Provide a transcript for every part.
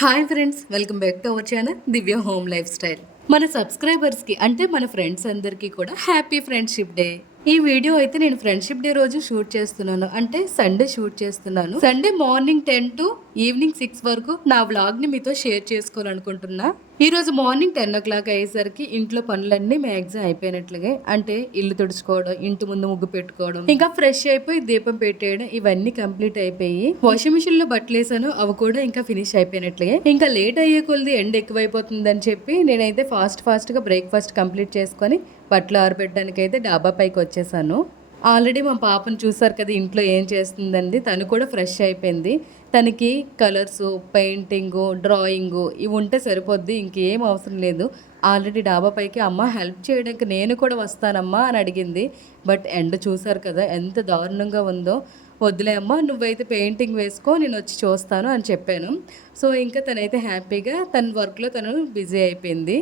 Hi friends, welcome back to our channel Divya home life style. మన సబ్స్క్రైబర్స్కి అంటే మన ఫ్రెండ్స్ అందరికీ కూడా హ్యాపీ ఫ్రెండ్షిప్ డే. ఈ వీడియో అయితే నేను ఫ్రెండ్షిప్ డే రోజు షూట్ చేస్తున్నాను, అంటే సండే షూట్ చేస్తున్నాను. సండే మార్నింగ్ 10 to ఈవినింగ్ 6 వరకు నా వ్లాగ్ని మీతో షేర్ చేసుకోవాలనుకుంటున్నా. ఈ రోజు మార్నింగ్ 10 o'clock అయ్యేసరికి ఇంట్లో పనులన్నీ మ్యాక్సిమం అయిపోయినట్లుగా, అంటే ఇల్లు తుడుచుకోవడం, ఇంటి ముందు ముగ్గు పెట్టుకోవడం, ఇంకా ఫ్రెష్ అయిపోయి దీపం పెట్టేయడం, ఇవన్నీ కంప్లీట్ అయిపోయి వాషింగ్ మిషన్ లో బట్టలు వేసాను, అవి కూడా ఇంకా ఫినిష్ అయిపోయినట్లుగా. ఇంకా లేట్ అయ్యే కొలది ఎండ ఎక్కువైపోతుందని చెప్పి నేనైతే ఫాస్ట్ గా బ్రేక్ఫాస్ట్ కంప్లీట్ చేసుకొని బట్టలు ఆరబెట్టడానికి అయితే డాబా పైకి వచ్చేసాను. ఆల్రెడీ మా పాపను చూసారు కదా ఇంట్లో ఏం చేస్తుందండి. తను కూడా ఫ్రెష్ అయిపోయింది. తనకి కలర్స్, పెయింటింగు, డ్రాయింగు ఇవి ఉంటే సరిపోద్ది, ఇంకేం అవసరం లేదు. ఆల్రెడీ డాబా పైకి అమ్మ హెల్ప్ చేయడానికి నేను కూడా వస్తానమ్మా అని అడిగింది. బట్ ఎండ చూసారు కదా ఎంత దారుణంగా ఉందో. వద్దులే అమ్మ, నువ్వైతే పెయింటింగ్ వేసుకో, నేను వచ్చి చూస్తాను అని చెప్పాను. సో ఇంకా తనైతే హ్యాపీగా తన వర్క్లో తను బిజీ అయిపోయింది.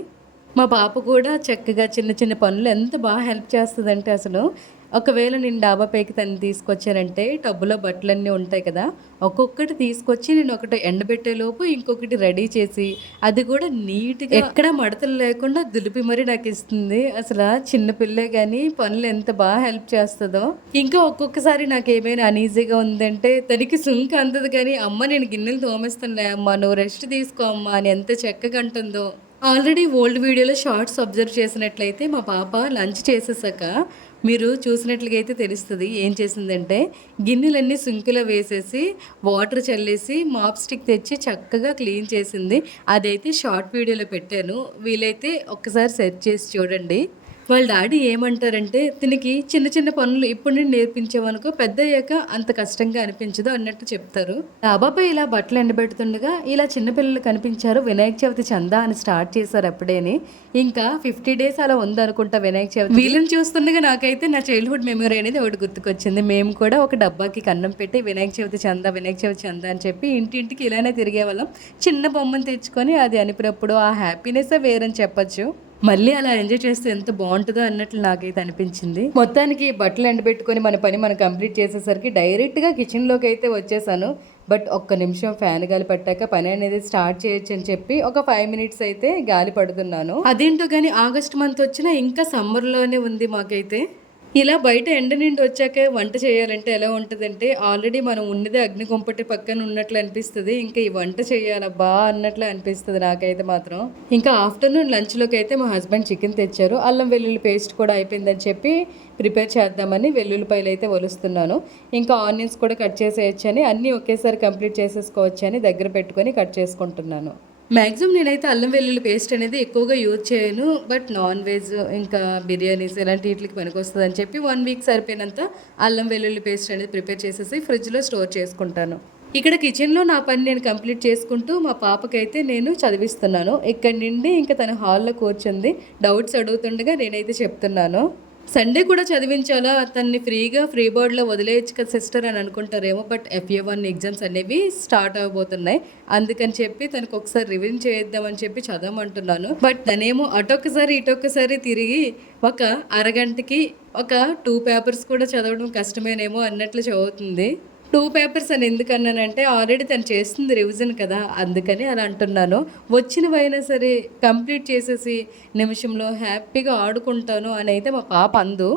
మా పాప కూడా చక్కగా చిన్న చిన్న పనులు ఎంత బాగా హెల్ప్ చేస్తుందంటే, అసలు ఒకవేళ నేను డాబా పైకి తను తీసుకొచ్చానంటే టబ్బులో బట్టలన్నీ ఉంటాయి కదా, ఒక్కొక్కటి తీసుకొచ్చి నేను ఒకటి ఎండబెట్టేలోపు ఇంకొకటి రెడీ చేసి అది కూడా నీట్గా ఎక్కడ మడతలు లేకుండా దులిపి మరీ నాకు ఇస్తుంది. అసలు చిన్న పిల్లే కానీ పనులు ఎంత బాగా హెల్ప్ చేస్తుందో. ఇంకా ఒక్కొక్కసారి నాకు ఏమైనా అనీజీగా ఉందంటే తనకి సుంక అందదు, కానీ అమ్మ నేను గిన్నెలు తోమేస్తానులే అమ్మ, నువ్వు రెస్ట్ తీసుకో అమ్మ అని ఎంత చక్కగా అంటుందో. ఆల్రెడీ ఓల్డ్ వీడియోలో షార్ట్స్ అబ్జర్వ్ చేసినట్లయితే మా పాప లంచ్ చేసేసాక మీరు చూసినట్లుగా అయితే తెలుస్తుంది ఏం చేసిందంటే, గిన్నెలన్నీ సింకులో వేసేసి వాటర్ చల్లేసి మాప్ స్టిక్ తెచ్చి చక్కగా క్లీన్ చేసింది. అదైతే షార్ట్ వీడియోలో పెట్టాను, వీలైతే ఒక్కసారి సెర్చ్ చేసి చూడండి. వాళ్ళ డాడీ ఏమంటారంటే, తినికి చిన్న చిన్న పనులు ఇప్పుడు నేను నేర్పించామనుకో పెద్ద అయ్యాక అంత కష్టంగా అనిపించదు అన్నట్టు చెప్తారు. డాబాపై ఇలా బట్టలు ఎండబెడుతుండగా ఇలా చిన్నపిల్లలు కనిపించారు. వినాయక చవితి చందా అని స్టార్ట్ చేశారు అప్పుడేని. ఇంకా 50 days అలా ఉందనుకుంటా వినాయక చవితి. వీళ్ళని చూస్తుండగా నాకైతే నా చైల్డ్హుడ్ మెమరీ అనేది ఒకటి గుర్తుకొచ్చింది. మేము కూడా ఒక డబ్బాకి కన్నం పెట్టి వినాయక చవితి చందా అని చెప్పి ఇంటింటికి ఇలానే తిరిగే వాళ్ళం. చిన్న బొమ్మను తెచ్చుకొని అది అనిపినప్పుడు ఆ హ్యాపీనెస్ వేరని చెప్పచ్చు. మళ్ళీ అలా ఎంజాయ్ చేస్తే ఎంత బాగుంటుందో అన్నట్లు నాకైతే అనిపించింది. మొత్తానికి బట్టలు ఎండబెట్టుకొని మన పని మనం కంప్లీట్ చేసేసరికి డైరెక్ట్గా కిచెన్లోకి అయితే వచ్చేసాను. బట్ ఒక్క నిమిషం ఫ్యాన్ గాలి పట్టాక పని అనేది స్టార్ట్ చేయొచ్చు అని చెప్పి ఒక 5 minutes అయితే గాలి పడుతున్నాను. అదేంటో కానీ ఆగస్ట్ మంత్ వచ్చినా ఇంకా సమ్మర్లోనే ఉంది మాకైతే. ఇలా బయట ఎండ నుండి వచ్చాక వంట చేయాలంటే ఎలా ఉంటుందంటే, ఆల్రెడీ మనం ఉన్నదే అగ్నికుంపటి పక్కన ఉన్నట్లు అనిపిస్తుంది. ఇంకా ఈ వంట చేయాలబ్బా అన్నట్లు అనిపిస్తుంది నాకైతే మాత్రం. ఇంకా ఆఫ్టర్నూన్ లంచ్లోకి అయితే మా హస్బెండ్ చికెన్ తెచ్చారు. అల్లం వెల్లుల్లి పేస్ట్ కూడా అయిపోయిందని చెప్పి ప్రిపేర్ చేద్దామని వెల్లుల్లిపాయలు అయితే ఒలుస్తున్నాను. ఇంకా ఆనియన్స్ కూడా కట్ చేసేయచ్చని, అన్నీ ఒకేసారి కంప్లీట్ చేసేసుకోవచ్చని దగ్గర పెట్టుకొని కట్ చేసుకుంటున్నాను. మ్యాక్సిమం నేనైతే అల్లం వెల్లుల్లి పేస్ట్ అనేది ఎక్కువగా యూజ్ చేయను. బట్ నాన్ వెజ్ ఇంకా బిర్యానీస్ ఇలాంటి వీటికి పనికొస్తుంది అని చెప్పి 1 week సరిపోయినంత అల్లం వెల్లుల్లి పేస్ట్ అనేది ప్రిపేర్ చేసేసి ఫ్రిడ్జ్లో స్టోర్ చేసుకుంటాను. ఇక్కడ కిచెన్లో నా పని నేను కంప్లీట్ చేసుకుంటూ మా పాపకైతే నేను చదివిస్తున్నాను. ఇక్కడి నుండి ఇంకా తన హాల్లో కూర్చుంది, డౌట్స్ అడుగుతుండగా నేనైతే చెప్తున్నాను. సండే కూడా చదివించాలా, అతన్ని ఫ్రీ బర్డ్లో వదిలేయచ్చు కదా సిస్టర్ అని అనుకుంటారేమో. బట్ FA1 ఎగ్జామ్స్ అనేవి స్టార్ట్ అవబోతున్నాయి, అందుకని చెప్పి తనకు ఒకసారి రివిజన్ చేద్దామని చెప్పి చదవమంటున్నాను. బట్ తనేమో అటొక్కసారి ఇటొక్కసారి తిరిగి ఒక అరగంటకి ఒక 2 papers కూడా చదవడం కష్టమేనేమో అన్నట్లు చదువుతుంది. 2 papers అని ఎందుకన్నానంటే, ఆల్రెడీ తను చేస్తుంది రివిజన్ కదా, అందుకని అలా అంటున్నాను. వచ్చినవైనా సరే కంప్లీట్ చేసేసి నిమిషంలో హ్యాపీగా ఆడుకుంటాను అని అయితే మా పాప అందు.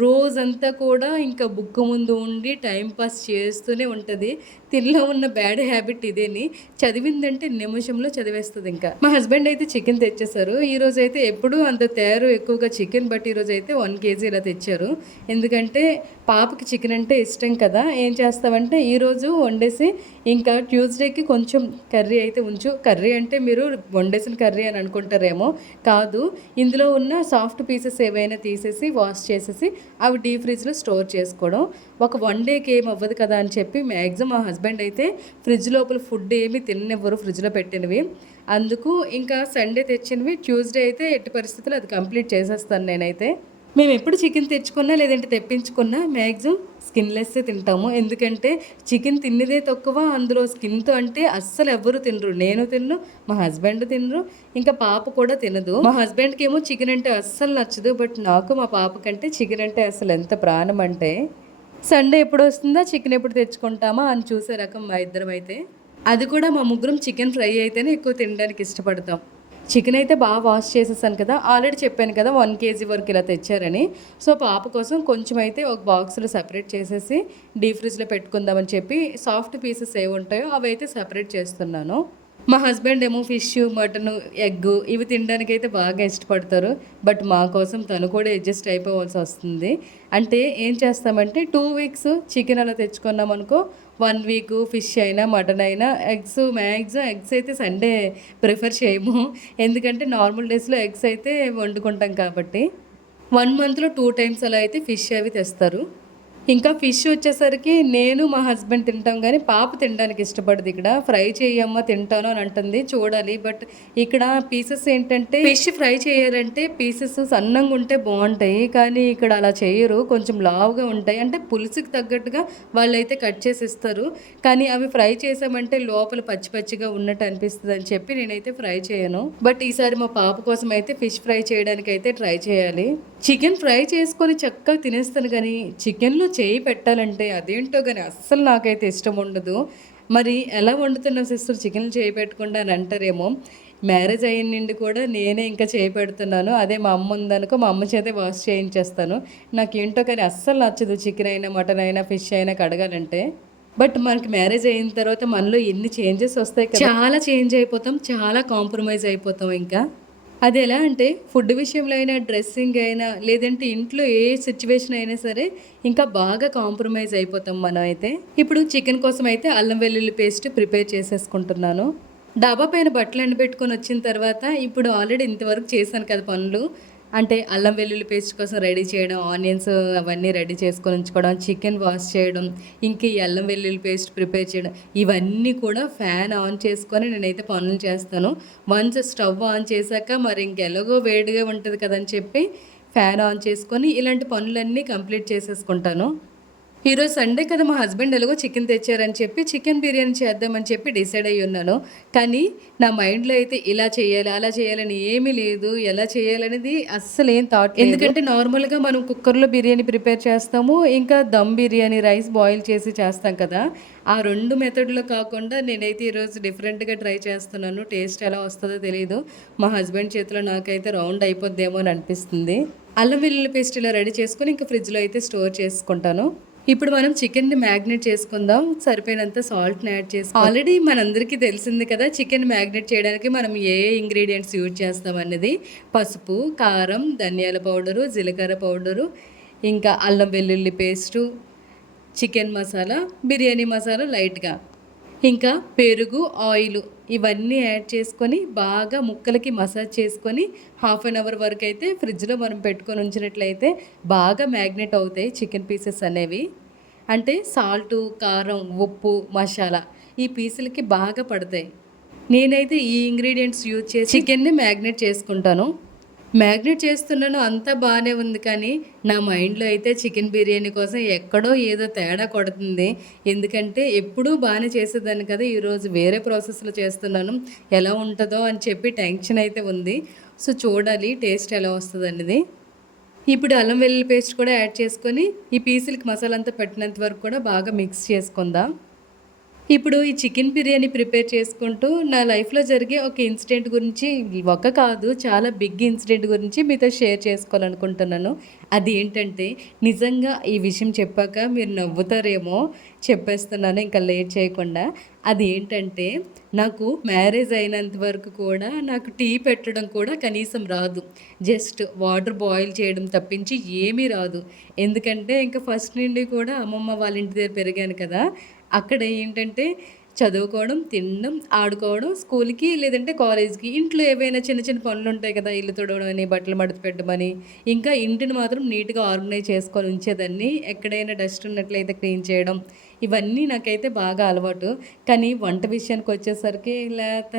రోజంతా కూడా ఇంకా బుక్ ముందు ఉండి టైంపాస్ చేస్తూనే ఉంటుంది. తినలో ఉన్న బ్యాడ్ హ్యాబిట్ ఇదేని. చదివిందంటే నిమిషంలో చదివేస్తుంది. ఇంకా మా హస్బెండ్ అయితే చికెన్ తెచ్చేసారు. ఈరోజు అయితే ఎప్పుడు అంత తయారు ఎక్కువగా చికెన్, బట్ ఈరోజు అయితే 1 kg ఇలా తెచ్చారు. ఎందుకంటే పాపకి చికెన్ అంటే ఇష్టం కదా. ఏం చేస్తామంటే ఈరోజు వండేసి ఇంకా ట్యూస్డేకి కొంచెం కర్రీ అయితే ఉంచు. కర్రీ అంటే మీరు వండేసిన కర్రీ అని అనుకుంటారేమో, కాదు. ఇందులో ఉన్న సాఫ్ట్ పీసెస్ ఏవైనా తీసేసి వాష్ చేసేసి అవి డీప్ ఫ్రిడ్జ్లో స్టోర్ చేసుకోవడం. ఒక 1 dayకి ఏం అవ్వదు కదా అని చెప్పి మ్యాక్సిమం మా హస్బెండ్ అయితే ఫ్రిడ్జ్ లోపల ఫుడ్ ఏమి తిననివ్వరు, ఫ్రిడ్జ్లో పెట్టినవి. అందుకు ఇంకా సండే తెచ్చినవి ట్యూస్డే అయితే ఎట్టి పరిస్థితుల్లో అది కంప్లీట్ చేసేస్తాను నేనైతే. మేము ఎప్పుడు చికెన్ తెచ్చుకున్నా లేదంటే తెప్పించుకున్నా మ్యాక్సిమం స్కిన్లెస్సే తింటాము. ఎందుకంటే చికెన్ తిన్నదే తక్కువ, అందులో స్కిన్తో అంటే అస్సలు ఎవ్వరు తినరు. నేను తిన్ను, మా హస్బెండ్ తినరు, ఇంకా పాప కూడా తినదు. మా హస్బెండ్కి ఏమో చికెన్ అంటే అస్సలు నచ్చదు. బట్ నాకు మా పాప కంటే చికెన్ అంటే అసలు ఎంత ప్రాణం అంటే, సండే ఎప్పుడు వస్తుందా చికెన్ ఎప్పుడు తెచ్చుకుంటామా అని చూసే రకం మా ఇద్దరం అయితే. అది కూడా మా ముగ్గురం చికెన్ ఫ్రై అయితేనే ఎక్కువ తినడానికి ఇష్టపడతాం. చికెన్ అయితే బాగా వాష్ చేసేసాను కదా! ఆల్రెడీ చెప్పాను కదా 1 కేజీ వరకు ఇలా తెచ్చారని. సో, పాప కోసం కొంచెం అయితే ఒక బాక్స్‌లో సెపరేట్ చేసేసి డీప్ ఫ్రిడ్జ్‌లో పెట్టుకుందామని చెప్పి సాఫ్ట్ పీసెస్ ఏవుంటాయో అవైతే సెపరేట్ చేస్తున్నాను. మా హస్బెండ్ ఏమో ఫిషు, మటను, ఎగ్గు ఇవి తినడానికైతే బాగా ఇష్టపడతారు. బట్ మా కోసం తను కూడా అడ్జస్ట్ అయిపోవాల్సొస్తుంది. అంటే ఏం చేస్తామంటే 2 వీక్స్ చికెన్ అలా తెచ్చుకున్నామనుకో 1 వీకు ఫిష్ అయినా, మటన్ అయినా మ్యాక్సిమం ఎగ్స్ అయితే సండే ప్రిఫర్ చేయము. ఎందుకంటే నార్మల్ డేస్‌లో ఎగ్స్ అయితే వండుకుంటాం కాబట్టి. 1 మంత్‌లో 2 టైమ్స్ అలా అయితే ఫిష్ అవి తెస్తారు. ఇంకా ఫిష్ వచ్చేసరికి నేను, మా హస్బెండ్ తింటాం గానీ, పాప తినడానికి ఇష్టపడదు ఇక్కడ. ఫ్రై చెయ్యమ్మా తింటాను అని అంటుంది. చూడాలి. బట్ ఇక్కడ పీసెస్ ఏంటంటే ఫిష్ ఫ్రై చేయాలంటే పీసెస్ సన్నంగుంటే బావుంటాయి. కానీ ఇక్కడ అలా చెయ్యరు. కొంచెం లావుగా ఉంటాయి. అంటే పులుసుకి తగ్గట్టుగా వాళ్ళైతే కట్ చేసి ఇస్తారు. కానీ అవి ఫ్రై చేసామంటే లోపల పచ్చి పచ్చిగా ఉన్నట్టు అనిపిస్తదని చెప్పి నేనైతే ఫ్రై చేయను. బట్ ఈసారి మా పాప కోసం అయితే ఫిష్ ఫ్రై చేయడానికైతే ట్రై చేయాలి. చికెన్ ఫ్రై చేసుకొని చక్కగా తినేస్తాను కానీ చికెన్‌లో చేయి పెట్టాలంటే అదేంటో గాని అస్సలు నాకైతే ఇష్టం ఉండదు. మరి ఎలా వండుతున్నావు సిస్టర్ చికెన్‌లో చేయి పెట్టకుండా అని అంటారేమో. మ్యారేజ్ అయిన నుండి కూడా నేనే ఇంకా చేయి పెడుతున్నాను. అదే మా అమ్మ ఉందనుకో మా అమ్మ చేతే వాష్ చేయించేస్తాను. నాకేంటో కానీ అస్సలు నచ్చదు చికెన్ అయినా, మటన్ అయినా, ఫిష్ అయినా కడగాలంటే. బట్ మనకి మ్యారేజ్ అయిన తర్వాత మనలో ఎన్ని చేంజెస్ వస్తాయి కదా! చాలా చేంజ్ అయిపోతాం. చాలా కాంప్రమైజ్ అయిపోతాం ఇంకా. అదెలా అంటే ఫుడ్ విషయంలో అయినా, డ్రెస్సింగ్ అయినా, లేదంటే ఇంట్లో ఏ సిట్యుయేషన్ అయినా సరే ఇంకా బాగా కాంప్రమైజ్ అయిపోతాం మనం అయితే. ఇప్పుడు చికెన్ కోసం అయితే అల్లం వెల్లుల్లి పేస్ట్ ప్రిపేర్ చేసేసుకుంటున్నాను. డాబా పైన బట్టలు ఎండబెట్టుకొని వచ్చిన తర్వాత ఇప్పుడు ఆల్రెడీ ఇంతవరకు చేశాను కదా పనులు. అంటే అల్లం వెల్లుల్లి పేస్ట్ కోసం రెడీ చేయడం, ఆనియన్స్ అవన్నీ రెడీ చేసుకొని ఉంచుకోవడం, చికెన్ వాష్ చేయడం, ఇంక ఈ అల్లం వెల్లుల్లి పేస్ట్ ప్రిపేర్ చేయడం, ఇవన్నీ కూడా ఫ్యాన్ ఆన్ చేసుకొని నేనైతే పనులు చేస్తాను. వన్స్ స్టవ్ ఆన్ చేశాక మరి ఇంకెలాగో వేడిగా ఉంటుంది కదని చెప్పి ఫ్యాన్ ఆన్ చేసుకొని ఇలాంటి పనులన్నీ కంప్లీట్ చేసేసుకుంటాను. ఈరోజు సండే కదా మా హస్బెండ్ ఎలాగో చికెన్ తెచ్చారని చెప్పి చికెన్ బిర్యానీ చేద్దామని చెప్పి డిసైడ్ అయ్యి ఉన్నాను. కానీ నా మైండ్లో అయితే ఇలా చేయాలి అలా చేయాలని ఏమీ లేదు. ఎలా చేయాలనేది అస్సలు ఏం థాట్ లేదు. ఎందుకంటే నార్మల్గా మనం కుక్కర్లో బిర్యానీ ప్రిపేర్ చేస్తాము, ఇంకా దమ్ బిర్యానీ రైస్ బాయిల్ చేసి చేస్తాం కదా. ఆ 2 మెథడ్లో కాకుండా నేనైతే ఈరోజు డిఫరెంట్గా ట్రై చేస్తున్నాను. టేస్ట్ ఎలా వస్తుందో తెలియదు. మా హస్బెండ్ చేతిలో నాకైతే రౌండ్ అయిపోద్దేమో అని అనిపిస్తుంది. అల్లం వెల్లుల్లి పేస్ట్ ఇలా రెడీ చేసుకొని ఇంకా ఫ్రిడ్జ్లో అయితే స్టోర్ చేసుకుంటాను. ఇప్పుడు మనం చికెన్‌ని మ్యాగ్నేట్ చేసుకుందాం. సరిపోయినంత సాల్ట్‌ని యాడ్ ఆల్రెడీ మనందరికీ తెలిసింది కదా! చికెన్ మ్యాగ్నేట్ చేయడానికి మనం ఏ ఇంగ్రీడియెంట్స్ యూజ్ చేస్తామన్నది. పసుపు, కారం, ధనియాల పౌడరు, జీలకర్ర పౌడరు, ఇంకా అల్లం వెల్లుల్లి పేస్టు, చికెన్ మసాలా, బిర్యానీ మసాలా లైట్‌గా, ఇంకా పెరుగు, ఆయిలు ఇవన్నీ యాడ్ చేసుకొని బాగా ముక్కలకి మసాజ్ చేసుకొని హాఫ్ అన్ అవర్ వరకు అయితే ఫ్రిడ్జ్లో మనం పెట్టుకొని ఉంచినట్లయితే బాగా మ్యాగ్నెట్ అవుతాయి చికెన్ పీసెస్ అనేవి. అంటే సాల్టు, కారం, ఉప్పు, మసాలా ఈ పీసులకి బాగా పడతాయి. నేనైతే ఈ ఇంగ్రీడియంట్స్ యూజ్ చేసి చికెన్ని మ్యాగ్నెట్ చేసుకుంటాను. మ్యాగ్నేట్ చేస్తున్నాను అంతా బాగానే ఉంది కానీ నా మైండ్లో అయితే చికెన్ బిర్యానీ కోసం ఎక్కడో ఏదో తేడా కొడుతుంది. ఎందుకంటే ఎప్పుడూ బాగానే చేసేదాన్ని కదా, ఈరోజు వేరే ప్రాసెస్లో చేస్తున్నాను. ఎలా ఉంటుందో అని చెప్పి టెన్షన్ అయితే ఉంది. సో చూడాలి టేస్ట్ ఎలా వస్తుంది అనేది. ఇప్పుడు అల్లం వెల్లుల్లి పేస్ట్ కూడా యాడ్ చేసుకొని ఈ పీసులకి మసాలా అంతా పట్టినంత వరకు కూడా బాగా మిక్స్ చేసుకుందాం. ఇప్పుడు ఈ చికెన్ బిర్యానీ ప్రిపేర్ చేసుకుంటూ నా లైఫ్‌లో జరిగే ఒక ఇన్సిడెంట్ గురించి కాదు చాలా బిగ్ ఇన్సిడెంట్ గురించి మీతో షేర్ చేసుకోవాలనుకుంటున్నాను. అది ఏంటంటే నిజంగా ఈ విషయం చెప్పాక మీరు నవ్వుతారేమో చెప్పేస్తున్నాను ఇంకా లేట్ చేయకుండా. అది ఏంటంటే నాకు మ్యారేజ్ అయినంత వరకు కూడా నాకు టీ పెట్టడం కూడా కనీసం రాదు. జస్ట్ వాటర్ బాయిల్ చేయడం తప్పించి ఏమీ రాదు. ఎందుకంటే ఇంకా ఫస్ట్ నుండి కూడా అమ్మమ్మ వాళ్ళ ఇంటి దగ్గర పెరిగాను కదా! అక్కడ ఏంటంటే చదువుకోవడం, తినడం, ఆడుకోవడం, స్కూల్‌కి లేదంటే కాలేజ్‌కి, ఇంట్లో ఏవైనా చిన్న చిన్న పనులుంటాయి కదా! ఇల్లు తుడవడం అని, బట్టలు మడత పెట్టమని, ఇంకా ఇంటిని మాత్రం నీట్‌గా ఆర్గనైజ్ చేసుకొని ఉంచేదాన్ని. ఎక్కడైనా డస్ట్ ఉన్నట్లయితే క్లీన్ చేయడం, ఇవన్నీ నాకైతే బాగా అలవాటు. కానీ వంట విషయానికొచ్చేసరికి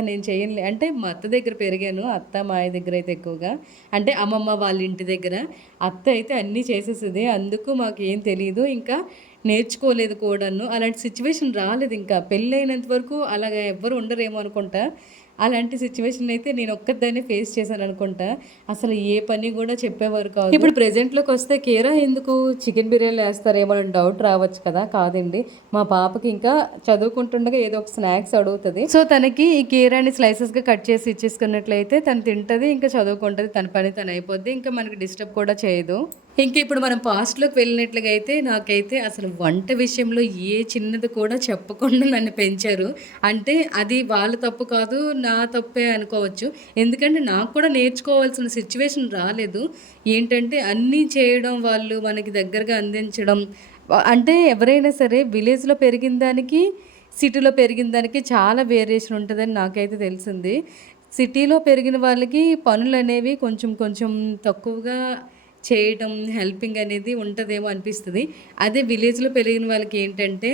నేను చేయనులే అంటే మా అత్త దగ్గర పెరిగాను. అత్త, మాయ దగ్గర అయితే ఎక్కువగా. అంటే అమ్మమ్మ వాళ్ళ ఇంటి దగ్గర. అత్త అయితే అన్నీ చేసేసేది. అందుకు మాకేం తెలీదు. ఇంకా నేర్చుకోలేదు కూడాను. అలాంటి సిచ్యువేషన్ రాలేదు ఇంకా. పెళ్ళైనంత వరకు అలాగా ఎవ్వరు ఉండరేమో అనుకుంటా. అలాంటి సిచ్యువేషన్ అయితే నేను ఒక్కదాన్నే ఫేస్ చేశాననుకుంటా. అసలు ఏ పని గూడా చెప్పేవారు కాదు. ఇప్పుడు ప్రెజెంట్‌లోకొస్తే కేరా ఎందుకు చికెన్ బిర్యానీలు ఏస్తారేమో అని డౌట్ రావచ్చు కదా! కాదండి. మా పాపకి ఇంకా చదువుకుంటుండగా ఏదో ఒక స్నాక్స్ అడుగుతది. సో, తనకి ఈ కీరాని స్లైసెస్‌గా కట్ చేసి ఇచ్చేసుకున్నట్లయితే తను తింటది. ఇంకా చదువుకుంటది. తన పని తను అయిపోద్ది. ఇంకా మనకి డిస్టర్బ్ కూడా చేయదు. ఇంక ఇప్పుడు మనం పాస్ట్‌లోకి వెళ్ళినట్లుగా అయితే నాకైతే అసలు వంట విషయంలో ఏ చిన్నది కూడా చెప్పకుండా నన్ను పెంచారు. అంటే అది వాళ్ళ తప్పు కాదు, నా తప్పే అనుకోవచ్చు. ఎందుకంటే నాకు కూడా నేర్చుకోవాల్సిన సిచ్యువేషన్ రాలేదు. ఏంటంటే అన్నీ చేయడం, వాళ్ళు మనకి దగ్గరగా అందించడం. అంటే ఎవరైనా సరే విలేజ్‌లో పెరిగిన దానికి, సిటీలో పెరిగిన దానికి చాలా వేరియేషన్ ఉంటదని నాకైతే తెలిసింది. సిటీలో పెరిగిన వాళ్ళకి పనులనేవి కొంచెం కొంచెం తక్కువగా చేయటం, హెల్పింగ్ అనేది ఉంటదేమో అనిపిస్తది. అదే విలేజ్‌లో పెరిగిన వాళ్ళకి ఏంటంటే,